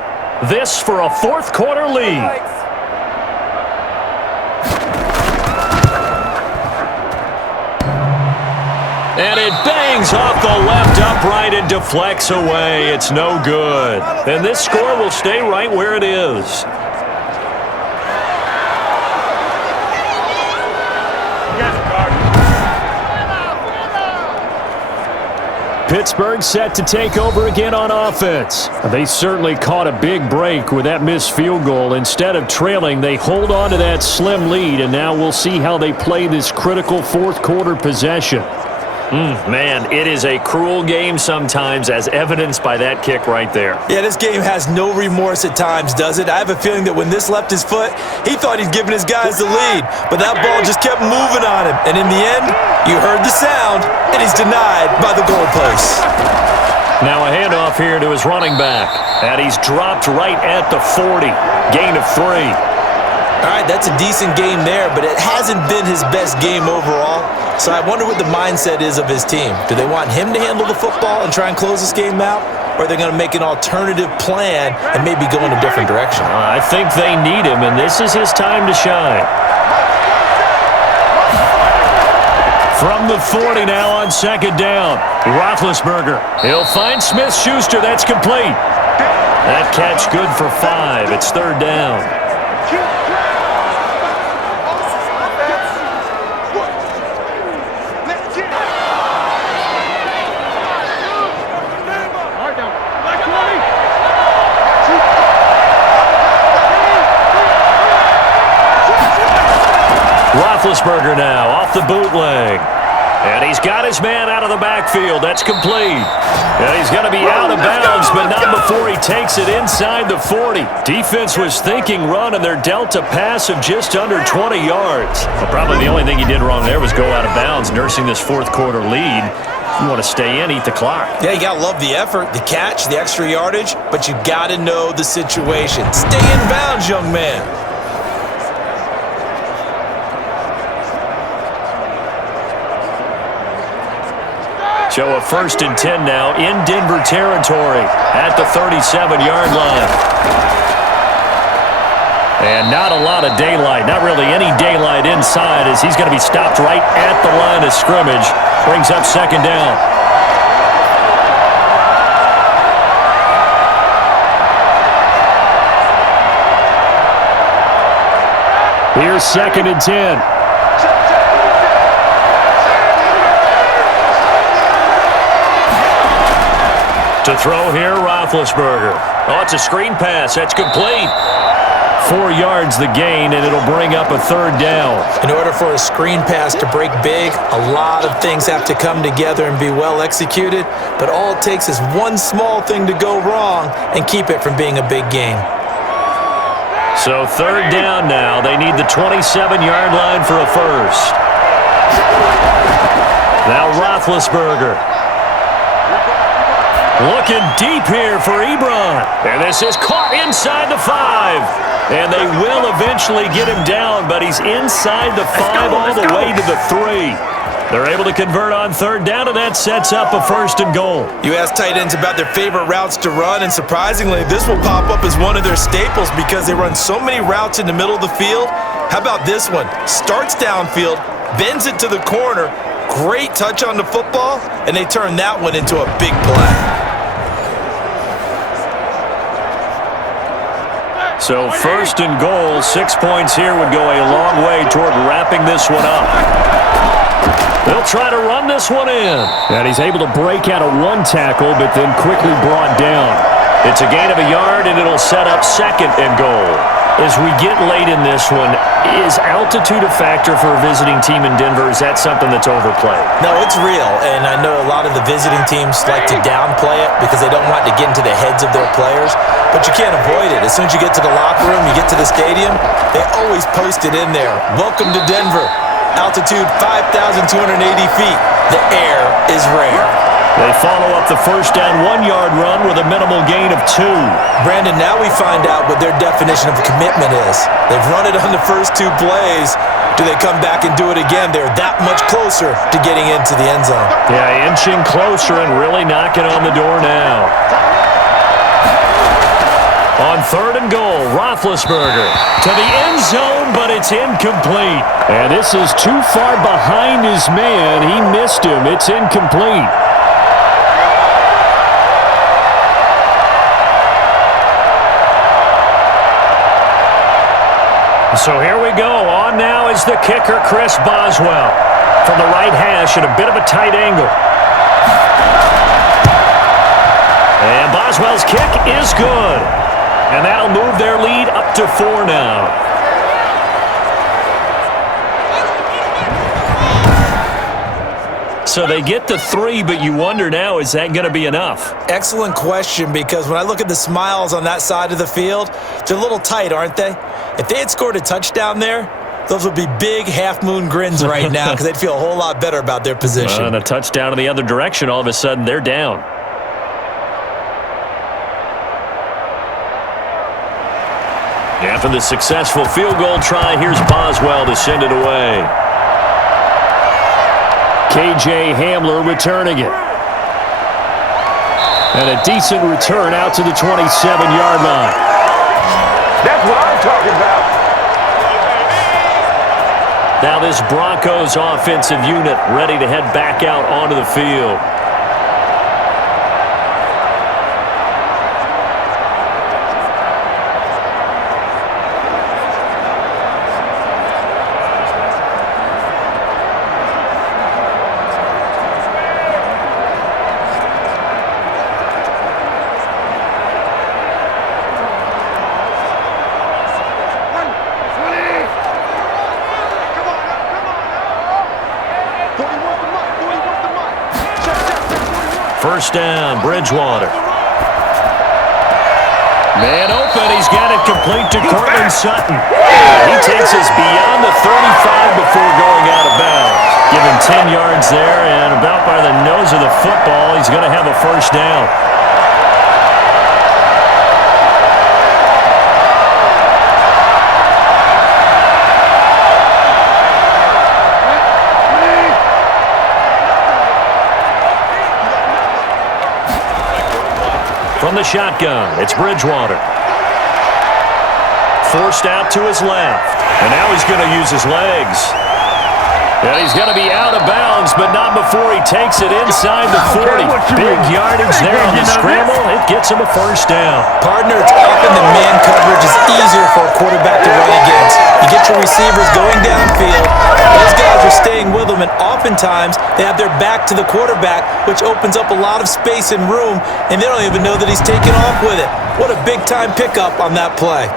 This for a 4th quarter lead. And it bangs off the left upright and deflects away. It's no good. And this score will stay right where it is. Pittsburgh set to take over again on offense. They certainly caught a big break with that missed field goal. Instead of trailing, they hold on to that slim lead, and now we'll see how they play this critical 4th quarter possession. Man, it is a cruel game sometimes, as evidenced by that kick right there. Yeah, this game has no remorse at times, does it? I have a feeling that when this left his foot, he thought he'd given his guys the lead, but that ball just kept moving on him. And in the end, you heard the sound, and he's denied by the goalpost. Now a handoff here to his running back, and he's dropped right at the 40. Gain of 3. All right, that's a decent game there, but it hasn't been his best game overall. So I wonder what the mindset is of his team. Do they want him to handle the football and try and close this game out? Or are they going to make an alternative plan and maybe go in a different direction? I think they need him, and this is his time to shine. From the 40 now on second down. Roethlisberger. He'll find Smith-Schuster. That's complete. That catch good for 5. It's third down. Roethlisberger now off the bootleg. And he's got his man out of the backfield. That's complete. And he's going to be out of bounds, but not before he takes it inside the 40. Defense was thinking run, and they're dealt a pass of just under 20 yards. Well, probably the only thing he did wrong there was go out of bounds, nursing this fourth quarter lead. You want to stay in, eat the clock. Yeah, you got to love the effort, the catch, the extra yardage, but you got to know the situation. Stay in bounds, young man. So a 1st and 10 now in Denver territory at the 37-yard line. And not a lot of daylight, not really any daylight inside, as he's going to be stopped right at the line of scrimmage. Brings up second down. Here's 2nd and 10. To throw here, Roethlisberger. Oh, it's a screen pass. That's complete. 4 yards the gain, and it'll bring up a third down. In order for a screen pass to break big, a lot of things have to come together and be well executed, but all it takes is one small thing to go wrong and keep it from being a big game. So third down now. They need the 27-yard line for a first. Now Roethlisberger. Looking deep here for Ebron. And this is caught inside the 5. And they will eventually get him down, but he's inside the 5 all the way to the 3. They're able to convert on third down, and that sets up a 1st and goal. You ask tight ends about their favorite routes to run, and surprisingly, this will pop up as one of their staples because they run so many routes in the middle of the field. How about this one? Starts downfield, bends it to the corner, great touch on the football, and they turn that one into a big play. So 1st and goal, 6 points here would go a long way toward wrapping this one up. They'll try to run this one in. And he's able to break out of one tackle, but then quickly brought down. It's a gain of a yard, and it'll set up 2nd and goal. As we get late in this one, is altitude a factor for a visiting team in Denver? Is that something that's overplayed? No, it's real, and I know a lot of the visiting teams like to downplay it because they don't want to get into the heads of their players, but you can't avoid it. As soon as you get to the locker room, you get to the stadium, they always post it in there. Welcome to Denver. Altitude 5,280 feet. The air is rare. They follow up the first down 1-yard run with a minimal gain of 2. Brandon, now we find out what their definition of commitment is. They've run it on the first 2 plays. Do they come back and do it again? They're that much closer to getting into the end zone. Yeah, inching closer and really knocking on the door now. On 3rd and goal, Roethlisberger to the end zone, but it's incomplete. And this is too far behind his man. He missed him. It's incomplete. So here we go. On now is the kicker, Chris Boswell. From the right hash at a bit of a tight angle. And Boswell's kick is good. And that'll move their lead up to 4 now. So they get the 3, but you wonder now, is that going to be enough? Excellent question, because when I look at the smiles on that side of the field, they're a little tight, aren't they? If they had scored a touchdown there, those would be big half-moon grins right now because they'd feel a whole lot better about their position. And a touchdown in the other direction, all of a sudden they're down. After the successful field goal try, here's Boswell to send it away. K.J. Hamler returning it. And a decent return out to the 27-yard line. That's what I'm talking about. Now this Broncos offensive unit ready to head back out onto the field. First down, Bridgewater. Man open, he's got it complete to Cortland Sutton. He takes us beyond the 35 before going out of bounds. Give him 10 yards there, and about by the nose of the football, he's going to have a first down. From the shotgun, it's Bridgewater. Forced out to his left. And now he's going to use his legs. And he's going to be out of bounds, but not before he takes it inside the 40. Big yardage there on the scramble. It gets him a first down. Partner, it's often the man coverage is easier for a quarterback to run against. You get your receivers going downfield. Those guys are staying with them, and oftentimes they have their back to the quarterback, which opens up a lot of space and room, and they don't even know that he's taking off with it. What a big-time pickup on that play.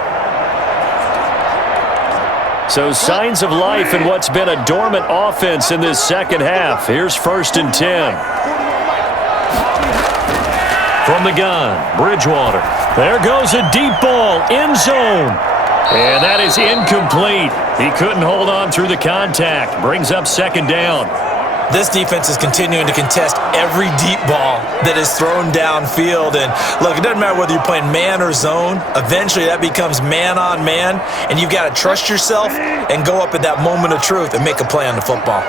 So signs of life in what's been a dormant offense in this second half. Here's 1st and 10. From the gun, Bridgewater. There goes a deep ball, end zone. And that is incomplete. He couldn't hold on through the contact. Brings up 2nd down. This defense is continuing to contest every deep ball that is thrown downfield. And look, it doesn't matter whether you're playing man or zone. Eventually, that becomes man on man. And you've got to trust yourself and go up at that moment of truth and make a play on the football.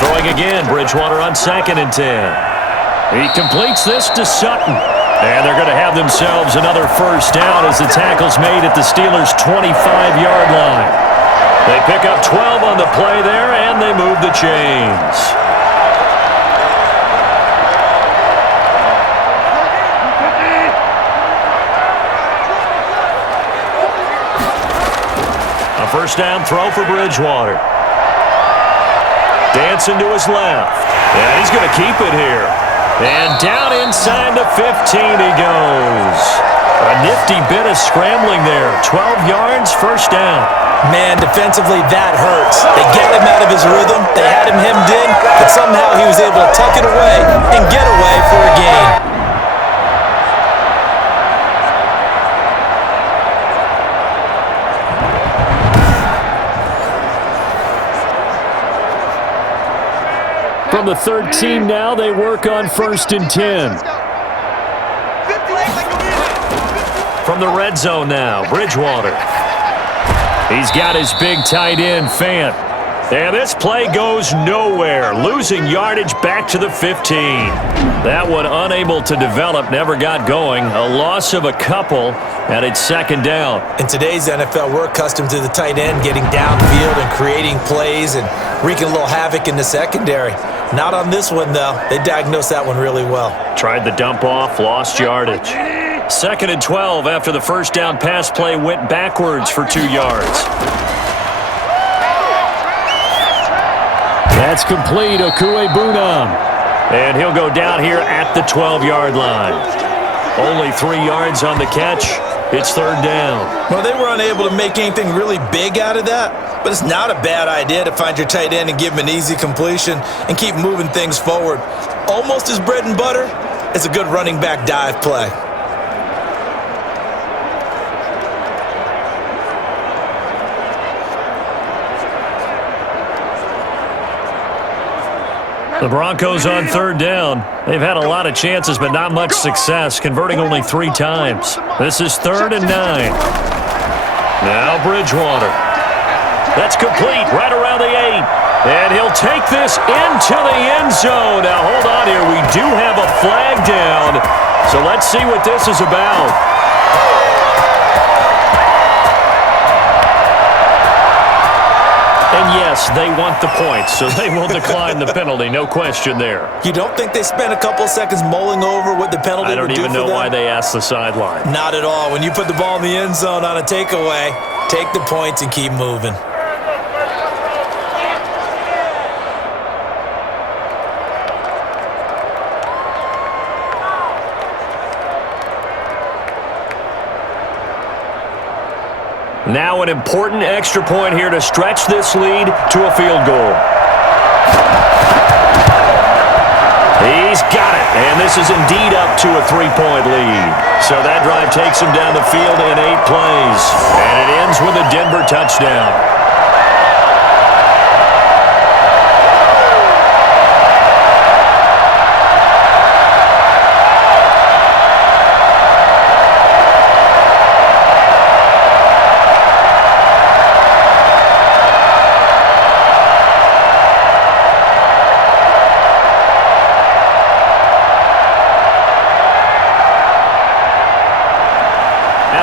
Throwing again, Bridgewater on 2nd and 10. He completes this to Sutton. And they're going to have themselves another first down as the tackle's made at the Steelers' 25-yard line. They pick up 12 on the play there, and they move the chains. A first down throw for Bridgewater. Dancing to his left. Yeah, he's going to keep it here. And down inside the 15 he goes. A nifty bit of scrambling there. 12 yards, first down. Man, defensively, that hurts. They get him out of his rhythm. They had him hemmed in, but somehow he was able to tuck it away and get away for a gain. From the 13 now, they work on 1st and 10. From the red zone now, Bridgewater. He's got his big tight end, Fant. And this play goes nowhere, losing yardage back to the 15. That one unable to develop, never got going. A loss of a couple, and it's 2nd down. In today's NFL, we're accustomed to the tight end getting downfield and creating plays and wreaking a little havoc in the secondary. Not on this one, though. They diagnosed that one really well. Tried the dump off, lost yardage. 2nd and 12 after the first down pass play went backwards for 2 yards. That's complete, Okuegbunam. And he'll go down here at the 12-yard line. Only 3 yards on the catch. It's 3rd down. Well, they were unable to make anything really big out of that, but it's not a bad idea to find your tight end and give him an easy completion and keep moving things forward. Almost as bread and butter as a good running back dive play. The Broncos on 3rd down. They've had a lot of chances, but not much success, converting only 3 times. This is 3rd and 9. Now Bridgewater. That's complete right around the 8. And he'll take this into the end zone. Now, hold on here. We do have a flag down. So let's see what this is about. And yes, they want the points, so they will decline the penalty. No question there. You don't think they spent a couple of seconds mulling over what the penalty would do for them? I don't even know why they asked the sideline. Not at all. When you put the ball in the end zone on a takeaway, take the points and keep moving. Now an important extra point here to stretch this lead to a field goal. He's got it, and this is indeed up to a 3-point lead. So that drive takes him down the field in 8 plays, and it ends with a Denver touchdown.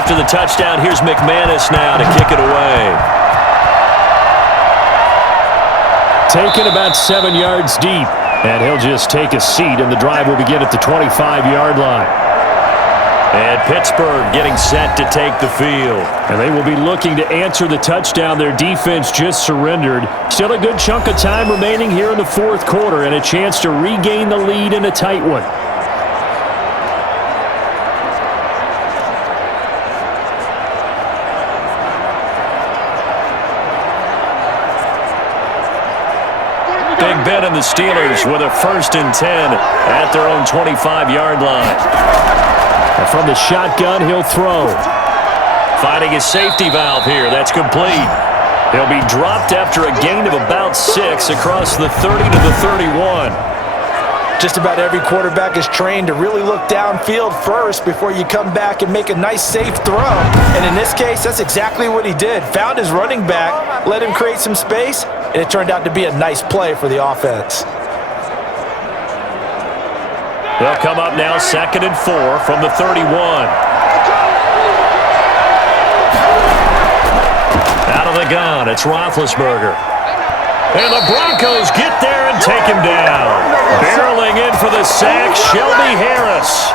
After the touchdown, here's McManus now to kick it away. Taken about 7 yards deep, and he'll just take a seat, and the drive will begin at the 25-yard line. And Pittsburgh getting set to take the field. And they will be looking to answer the touchdown their defense just surrendered. Still a good chunk of time remaining here in the fourth quarter, and a chance to regain the lead in a tight one. Big Ben and the Steelers with a 1st and 10 at their own 25-yard line. And from the shotgun, he'll throw. Finding his safety valve here. That's complete. He'll be dropped after a gain of about 6 across the 30 to the 31. Just about every quarterback is trained to really look downfield first before you come back and make a nice, safe throw. And in this case, that's exactly what he did. Found his running back, let him create some space, and it turned out to be a nice play for the offense. They'll come up now 2nd and 4 from the 31. Out of the gun, it's Roethlisberger. And the Broncos get there and take him down. Barreling in for the sack, Shelby Harris.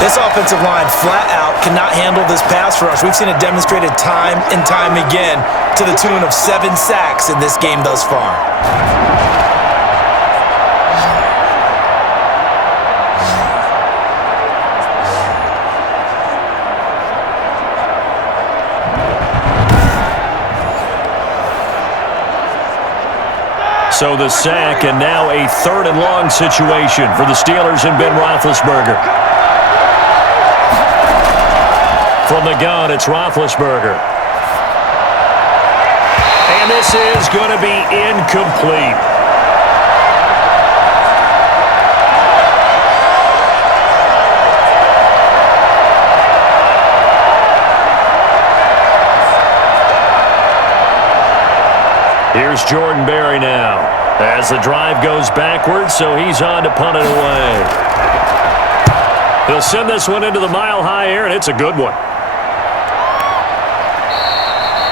This offensive line flat out cannot handle this pass rush. We've seen it demonstrated time and time again to the tune of 7 sacks in this game thus far. So the sack, and now a 3rd and long situation for the Steelers and Ben Roethlisberger. From the gun, it's Roethlisberger. And this is going to be incomplete. Here's Jordan Berry now as the drive goes backwards, so he's on to punt it away. He'll send this one into the mile-high air, and it's a good one.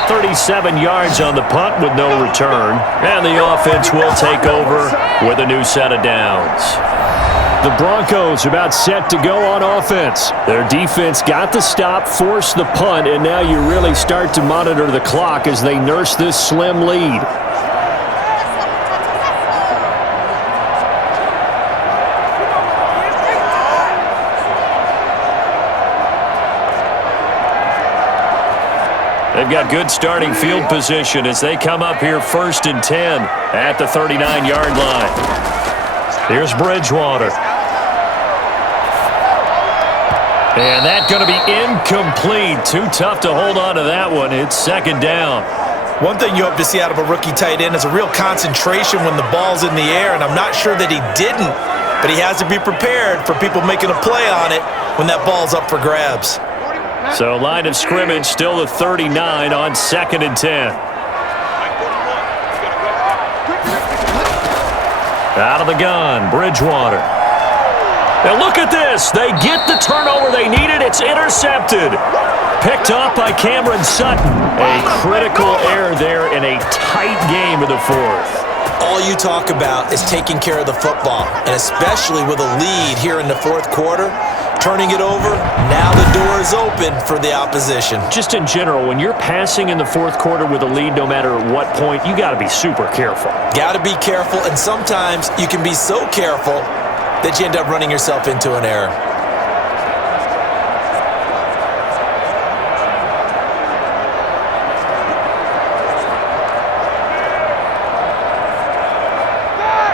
37 yards on the punt with no return, and the offense will take over with a new set of downs. The Broncos are about set to go on offense. Their defense got the stop, forced the punt, and now you really start to monitor the clock as they nurse this slim lead. They've got good starting field position as they come up here 1st and 10 at the 39-yard line. Here's Bridgewater. And that's going to be incomplete. Too tough to hold on to that one. It's 2nd down. One thing you hope to see out of a rookie tight end is a real concentration when the ball's in the air, and I'm not sure that he didn't, but he has to be prepared for people making a play on it when that ball's up for grabs. So line of scrimmage still the 39 on 2nd and 10. Out of the gun, Bridgewater. And look at this. They get the turnover they needed. It's intercepted. Picked up by Cameron Sutton. A critical error there in a tight game of the fourth. All you talk about is taking care of the football, and especially with a lead here in the fourth quarter, turning it over, now the door is open for the opposition. Just in general, when you're passing in the fourth quarter with a lead, no matter what point, you got to be super careful. Got to be careful, and sometimes you can be so careful that you end up running yourself into an error.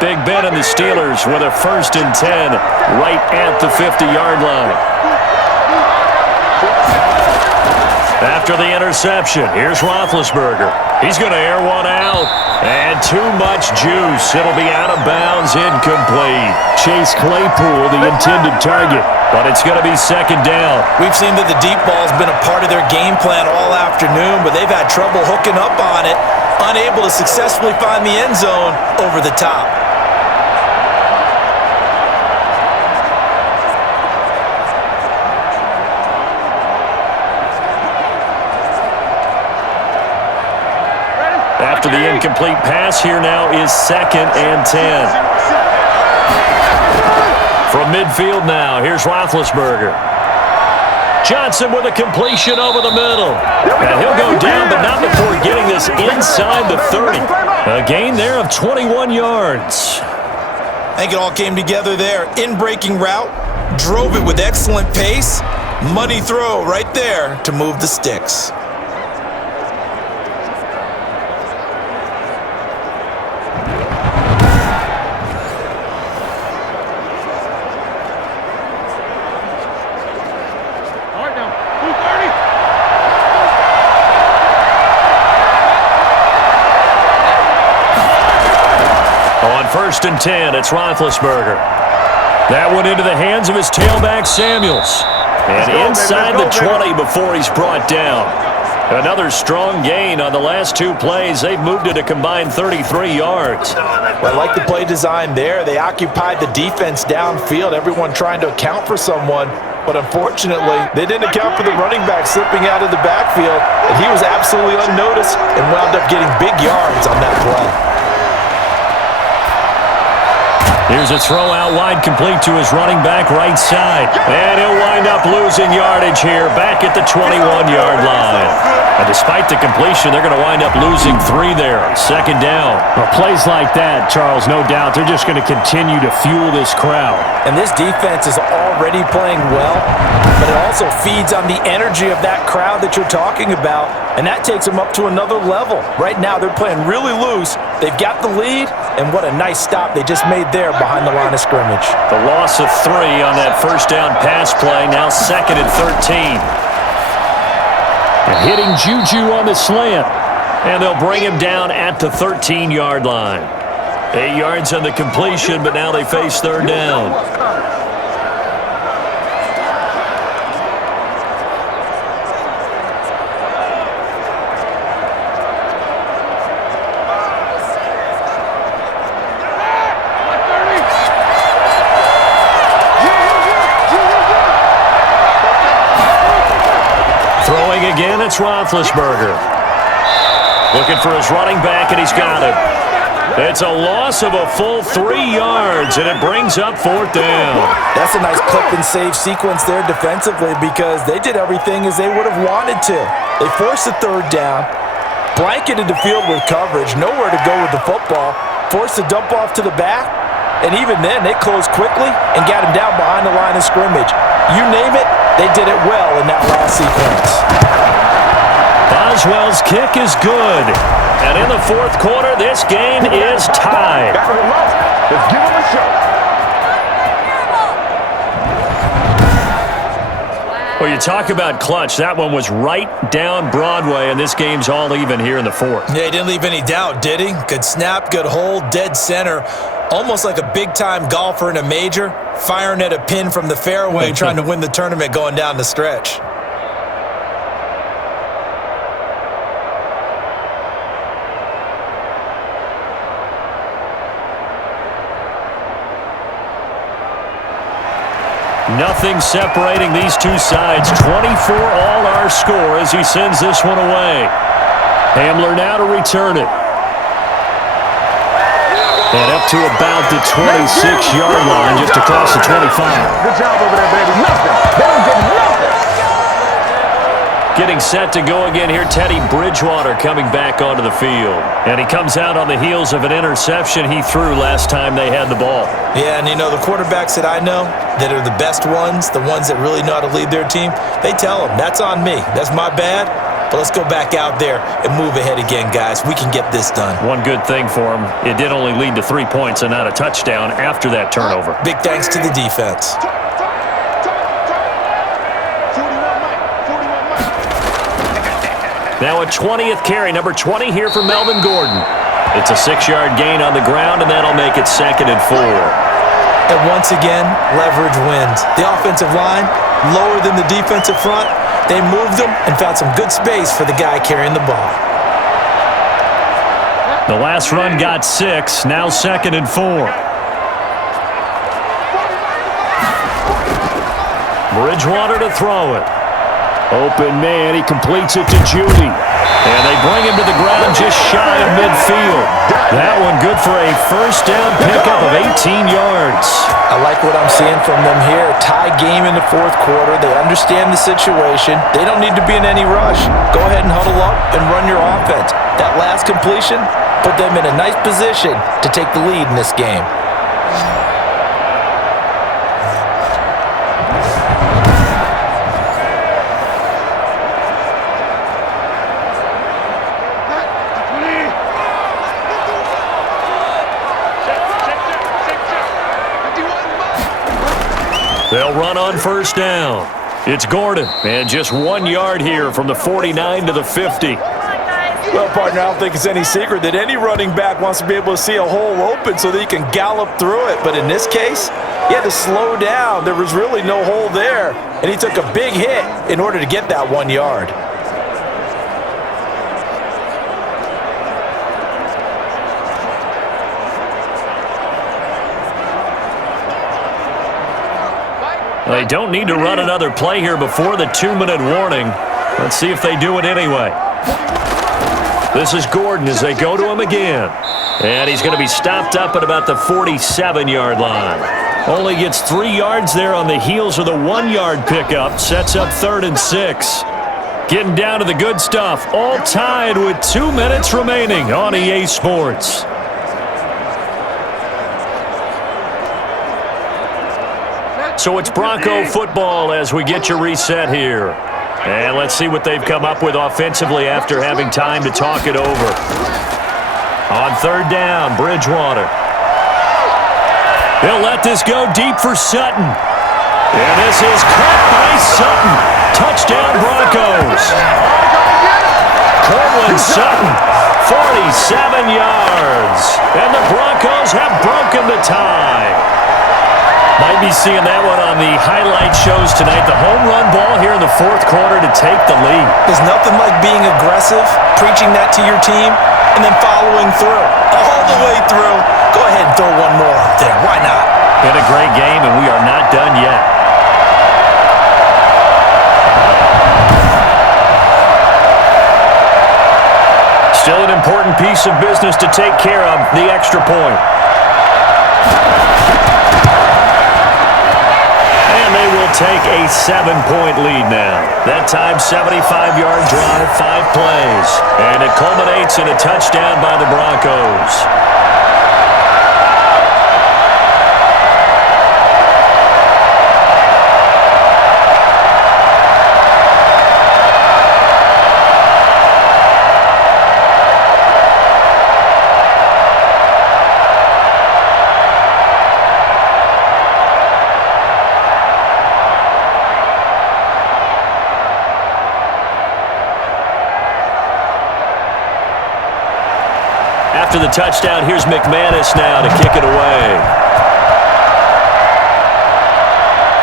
Big Ben and the Steelers with a 1st and 10 right at the 50-yard line. After the interception, here's Roethlisberger. He's going to air one out. And too much juice. It'll be out of bounds, incomplete. Chase Claypool, the intended target, but it's going to be 2nd down. We've seen that the deep ball's been a part of their game plan all afternoon, but they've had trouble hooking up on it, unable to successfully find the end zone over the top. After the incomplete pass, here now is 2nd and 10. From midfield now, here's Roethlisberger. Johnson with a completion over the middle. And he'll go down, but not before getting this inside the 30. A gain there of 21 yards. I think it all came together there. In-breaking route, drove it with excellent pace. Money throw right there to move the sticks. On 1st and 10, it's Roethlisberger. That one into the hands of his tailback, Samuels. And inside the 20 before he's brought down. Another strong gain on the last 2 plays. They've moved it a combined 33 yards. Well, I like the play design there. They occupied the defense downfield, everyone trying to account for someone. But unfortunately, they didn't account for the running back slipping out of the backfield, and he was absolutely unnoticed and wound up getting big yards on that play. Here's a throw out wide, complete to his running back right side. And he'll wind up losing yardage here, back at the 21-yard line. And despite the completion, they're going to wind up losing 3 there on 2nd down. Well, plays like that, Charles, no doubt, they're just going to continue to fuel this crowd. And this defense is already playing well, but it also feeds on the energy of that crowd that you're talking about, and that takes them up to another level. Right now, they're playing really loose. They've got the lead, and what a nice stop they just made there behind the line of scrimmage. The loss of 3 on that 1st down pass play, now 2nd and 13. And hitting Juju on the slant, and they'll bring him down at the 13-yard line. 8 yards on the completion, but now they face 3rd down. Throwing again, it's Roethlisberger. Looking for his running back, and he's got it. It's a loss of a full 3 yards, and it brings up 4th down. That's a nice clip and save sequence there defensively because they did everything as they would have wanted to. They forced the 3rd down, blanketed the field with coverage, nowhere to go with the football, forced the dump off to the back, and even then they closed quickly and got him down behind the line of scrimmage. You name it, they did it well in that last sequence. Boswell's kick is good. And in the 4th quarter, this game is tied. Let's give him a show. Well, you talk about clutch. That one was right down Broadway, and this game's all even here in the 4th. Yeah, he didn't leave any doubt, did he? Good snap, good hold, dead center. Almost like a big-time golfer in a major, firing at a pin from the fairway, trying to win the tournament going down the stretch. Nothing separating these two sides. 24 all our score as he sends this one away. Hamler now to return it. And up to about the 26-yard line, just across the 25. Good job over there, baby. Nothing. They don't get nothing. Getting set to go again here, Teddy Bridgewater coming back onto the field. And he comes out on the heels of an interception he threw last time they had the ball. Yeah, and the quarterbacks that I know that are the best ones, the ones that really know how to lead their team, they tell them, that's on me. That's my bad. But let's go back out there and move ahead again, guys. We can get this done. One good thing for him, it did only lead to 3 points and not a touchdown after that turnover. Big thanks to the defense. Now a 20th carry, number 20 here for Melvin Gordon. It's a 6-yard gain on the ground, and that'll make it 2nd and 4. And once again, leverage wins. The offensive line, lower than the defensive front. They moved them and found some good space for the guy carrying the ball. The last run got 6, now 2nd and 4. Bridgewater to throw it. Open man, he completes it to Judy. And they bring him to the ground just shy of midfield. That one good for a first down pickup of 18 yards. I like what I'm seeing from them here. Tie game in the fourth quarter. They understand the situation. They don't need to be in any rush. Go ahead and huddle up and run your offense. That last completion put them in a nice position to take the lead in this game. They'll run on first down. It's Gordon, and just 1 yard here from the 49 to the 50. Well, partner, I don't think it's any secret that any running back wants to be able to see a hole open so that he can gallop through it. But in this case, he had to slow down. There was really no hole there, and he took a big hit in order to get that 1 yard. They don't need to run another play here before the 2-minute warning. Let's see if they do it anyway. This is Gordon as they go to him again. And he's going to be stopped up at about the 47-yard line. Only gets 3 yards there on the heels of the 1-yard pickup. Sets up 3rd and 6. Getting down to the good stuff. All tied with 2 minutes remaining on EA Sports. So it's Bronco football as we get you reset here. And let's see what they've come up with offensively after having time to talk it over. On 3rd down, Bridgewater. He'll let this go deep for Sutton. And this is caught by Sutton. Touchdown, Broncos. Cortland Sutton, 47 yards. And the Broncos have broken the tie. Might be seeing that one on the highlight shows tonight. The home run ball here in the fourth quarter to take the lead. There's nothing like being aggressive, preaching that to your team, and then following through. All the way through. Go ahead and throw one more up there. Why not? Been a great game, and we are not done yet. Still an important piece of business to take care of, the extra point. They will take a 7-point lead now. That time, 75-yard drive, 5 plays. And it culminates in a touchdown by the Broncos. After the touchdown, here's McManus now to kick it away.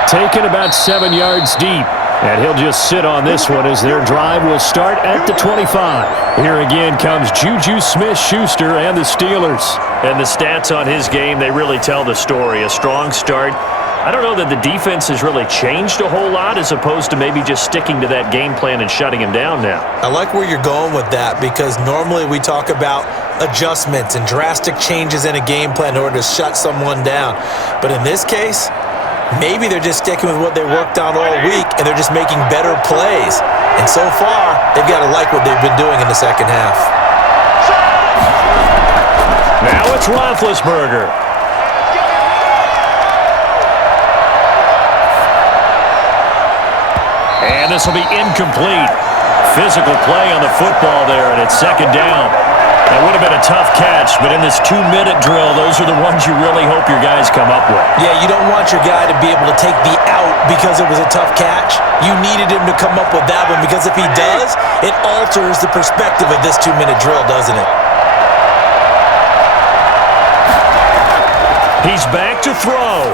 Taken about 7 yards deep. And he'll just sit on this one as their drive will start at the 25. Here again comes Juju Smith-Schuster and the Steelers. And the stats on his game, they really tell the story. A strong start, I don't know that the defense has really changed a whole lot as opposed to maybe just sticking to that game plan and shutting him down now. I like where you're going with that because normally we talk about adjustments and drastic changes in a game plan in order to shut someone down. But in this case, maybe they're just sticking with what they worked on all week and they're just making better plays. And so far, they've got to like what they've been doing in the second half. Now it's Roethlisberger. And this will be incomplete. Physical play on the football there, and it's second down. That would have been a tough catch, but in this 2-minute drill, those are the ones you really hope your guys come up with. Yeah, you don't want your guy to be able to take the out because it was a tough catch. You needed him to come up with that one because if he does, it alters the perspective of this 2-minute drill, doesn't it? He's back to throw.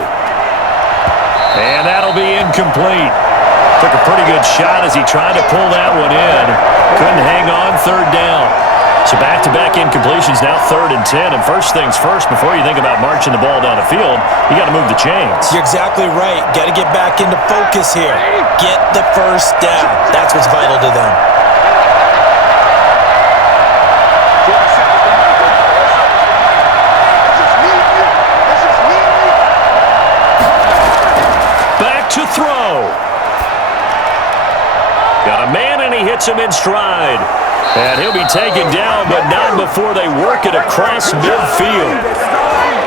And that'll be incomplete. Took a pretty good shot as he tried to pull that one in. Couldn't hang on, third down. So back-to-back incompletions, now 3rd and 10. And first things first, before you think about marching the ball down the field, you got to move the chains. You're exactly right. Got to get back into focus here. Get the first down. That's what's vital to them. Back to throw. Got a man, and he hits him in stride. And he'll be taken down, but not before they work it across midfield.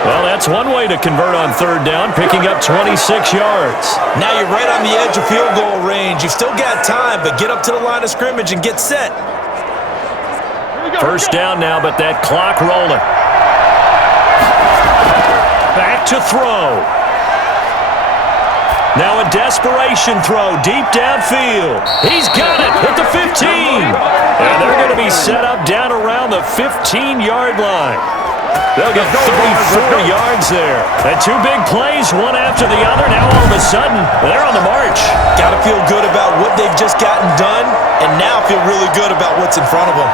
Well, that's one way to convert on third down, picking up 26 yards. Now you're right on the edge of field goal range. You've still got time, but get up to the line of scrimmage and get set. First down now, but that clock rolling. Back to throw. Now a desperation throw deep downfield. He's got it at the 15. And they're going to be set up down around the 15-yard line. They'll get 34 yards there. And 2 big plays, one after the other. Now all of a sudden, they're on the march. Got to feel good about what they've just gotten done, and now feel really good about what's in front of them.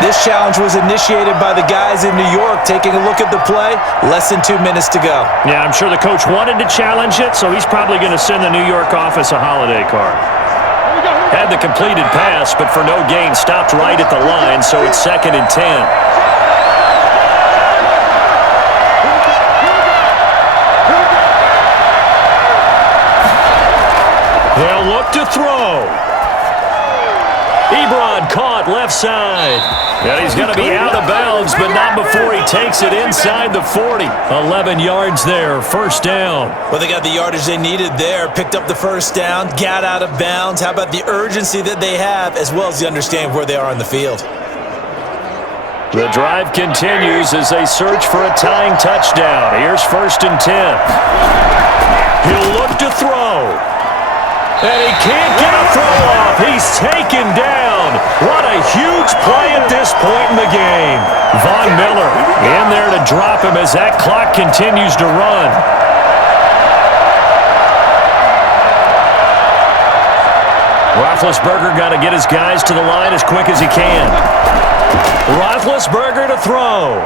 This challenge was initiated by the guys in New York. Taking a look at the play, less than 2 minutes to go. Yeah, I'm sure the coach wanted to challenge it, so he's probably going to send the New York office a holiday card. Had the completed pass, but for no gain, stopped right at the line, so it's 2nd and 10. They'll look to throw. Ebron caught left side. And he's going to be out of bounds, but not before he takes it inside the 40. 11 yards there, first down. Well, they got the yardage they needed there, picked up the first down, got out of bounds. How about the urgency that they have, as well as the understanding where they are on the field? The drive continues as they search for a tying touchdown. Here's 1st and 10. He'll look to throw. And he can't get a throw off. He's taken down. What a huge play at this point in the game. Von Miller in there to drop him as that clock continues to run. Roethlisberger got to get his guys to the line as quick as he can. Roethlisberger to throw.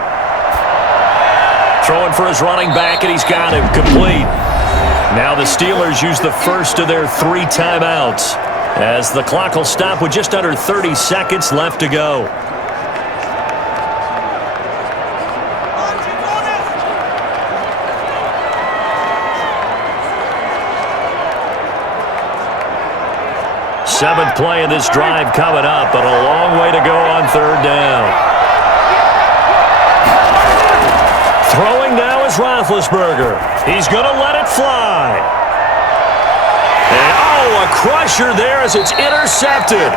Throwing for his running back, and he's got him complete. Now the Steelers use the first of their 3 timeouts as the clock will stop with just under 30 seconds left to go. Seventh play of this drive coming up, but a long way to go on third down. Throwing now is Roethlisberger. He's going to let it fly. And, a crusher there as it's intercepted.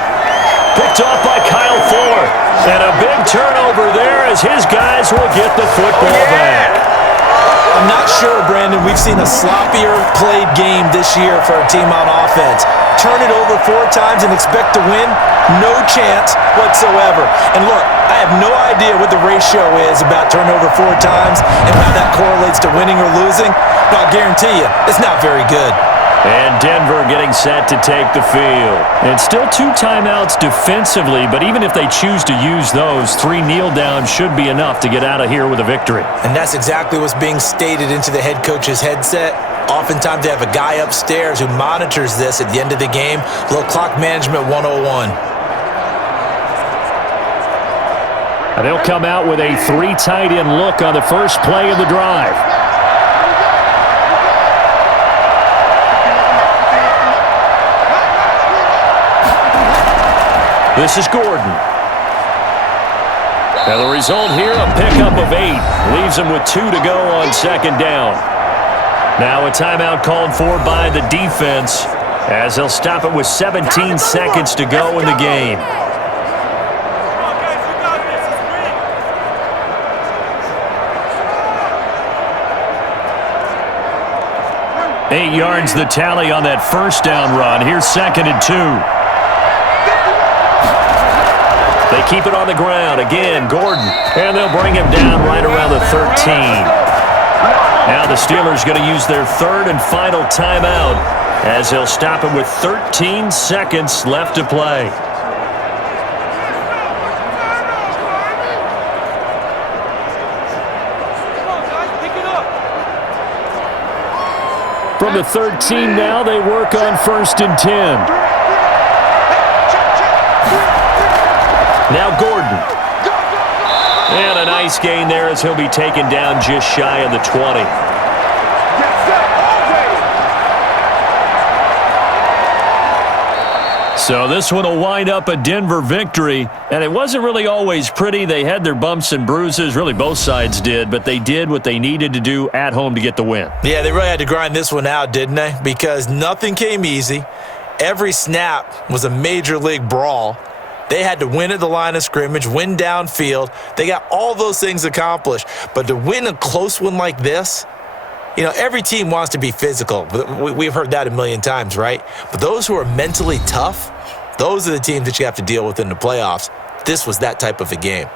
Picked off by Kyle Fuller. And a big turnover there as his guys will get the football back. I'm not sure, Brandon, we've seen a sloppier played game this year for our team on offense. Turn it over 4 times and expect to win? No chance whatsoever. And look, I have no idea what the ratio is about turnover 4 times and how that correlates to winning or losing, but I'll guarantee you, it's not very good. And Denver getting set to take the field. And still 2 timeouts defensively, but even if they choose to use those, 3 kneel downs should be enough to get out of here with a victory. And that's exactly what's being stated into the head coach's headset. Oftentimes they have a guy upstairs who monitors this at the end of the game. Little clock management 101. And they'll come out with a 3 tight end look on the first play of the drive. This is Gordon. And the result here, a pickup of 8. Leaves him with 2 to go on second down. Now a timeout called for by the defense as they'll stop it with 17 seconds to go in the game. Eight yards the tally on that first down run. Here's 2nd and 2. They keep it on the ground. Again, Gordon. And they'll bring him down right around the 13. Now the Steelers going to use their 3rd and final timeout as they'll stop it with 13 seconds left to play. From the 13 now, they work on 1st and 10. Now Gordon. And a nice gain there as he'll be taken down just shy of the 20. So this one will wind up a Denver victory, and it wasn't really always pretty. They had their bumps and bruises, really both sides did, but they did what they needed to do at home to get the win. Yeah, they really had to grind this one out, didn't they? Because nothing came easy. Every snap was a major league brawl. They had to win at the line of scrimmage, win downfield. They got all those things accomplished. But to win a close one like this, you know, every team wants to be physical. We've heard that a million times, right? But those who are mentally tough, those are the teams that you have to deal with in the playoffs. This was that type of a game.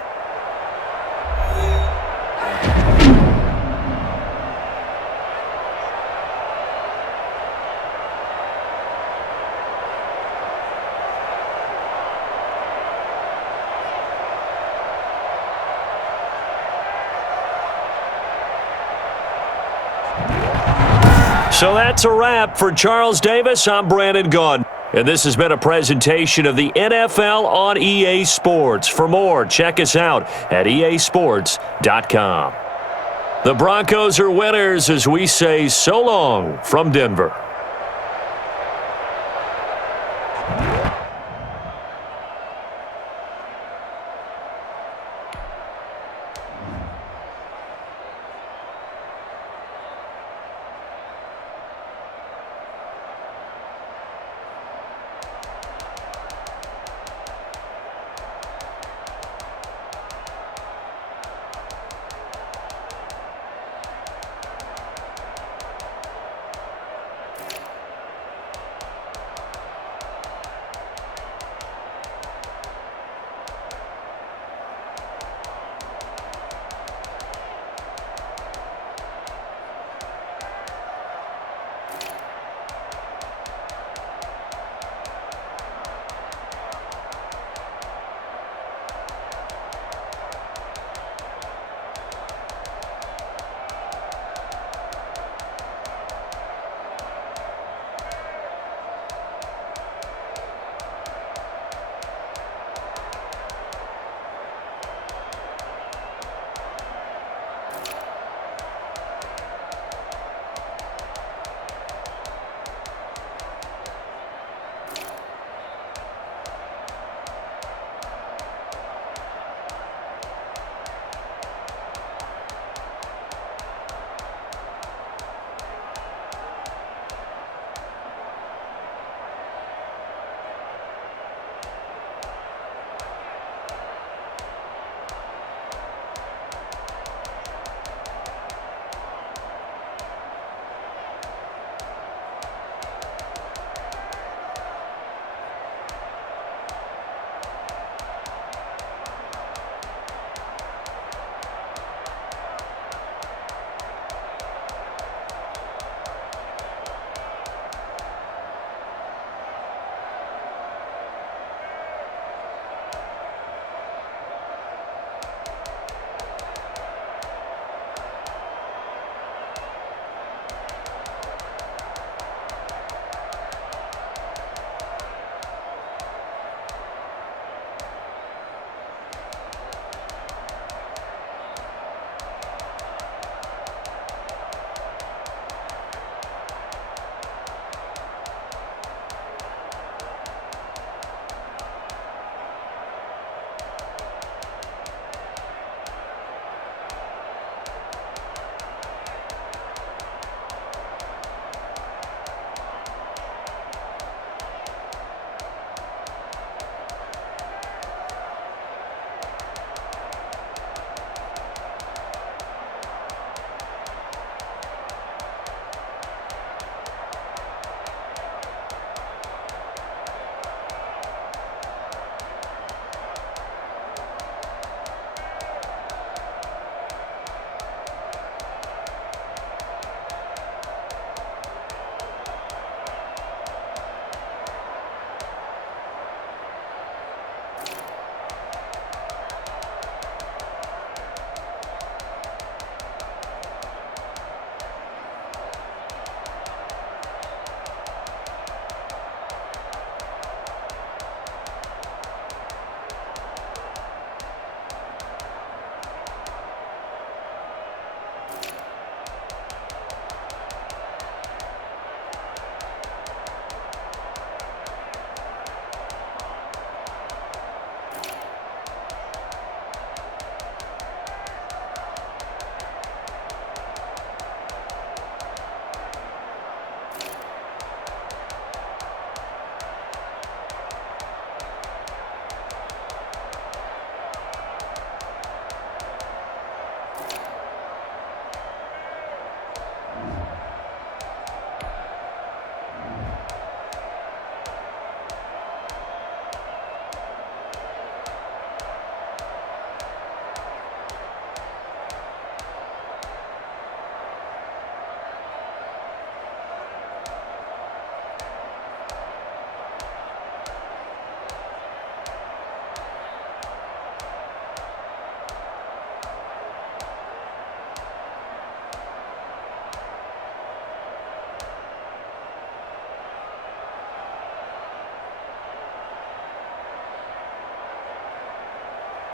So that's a wrap for Charles Davis. I'm Brandon Gunn. And this has been a presentation of the NFL on EA Sports. For more, check us out at easports.com. The Broncos are winners as we say so long from Denver.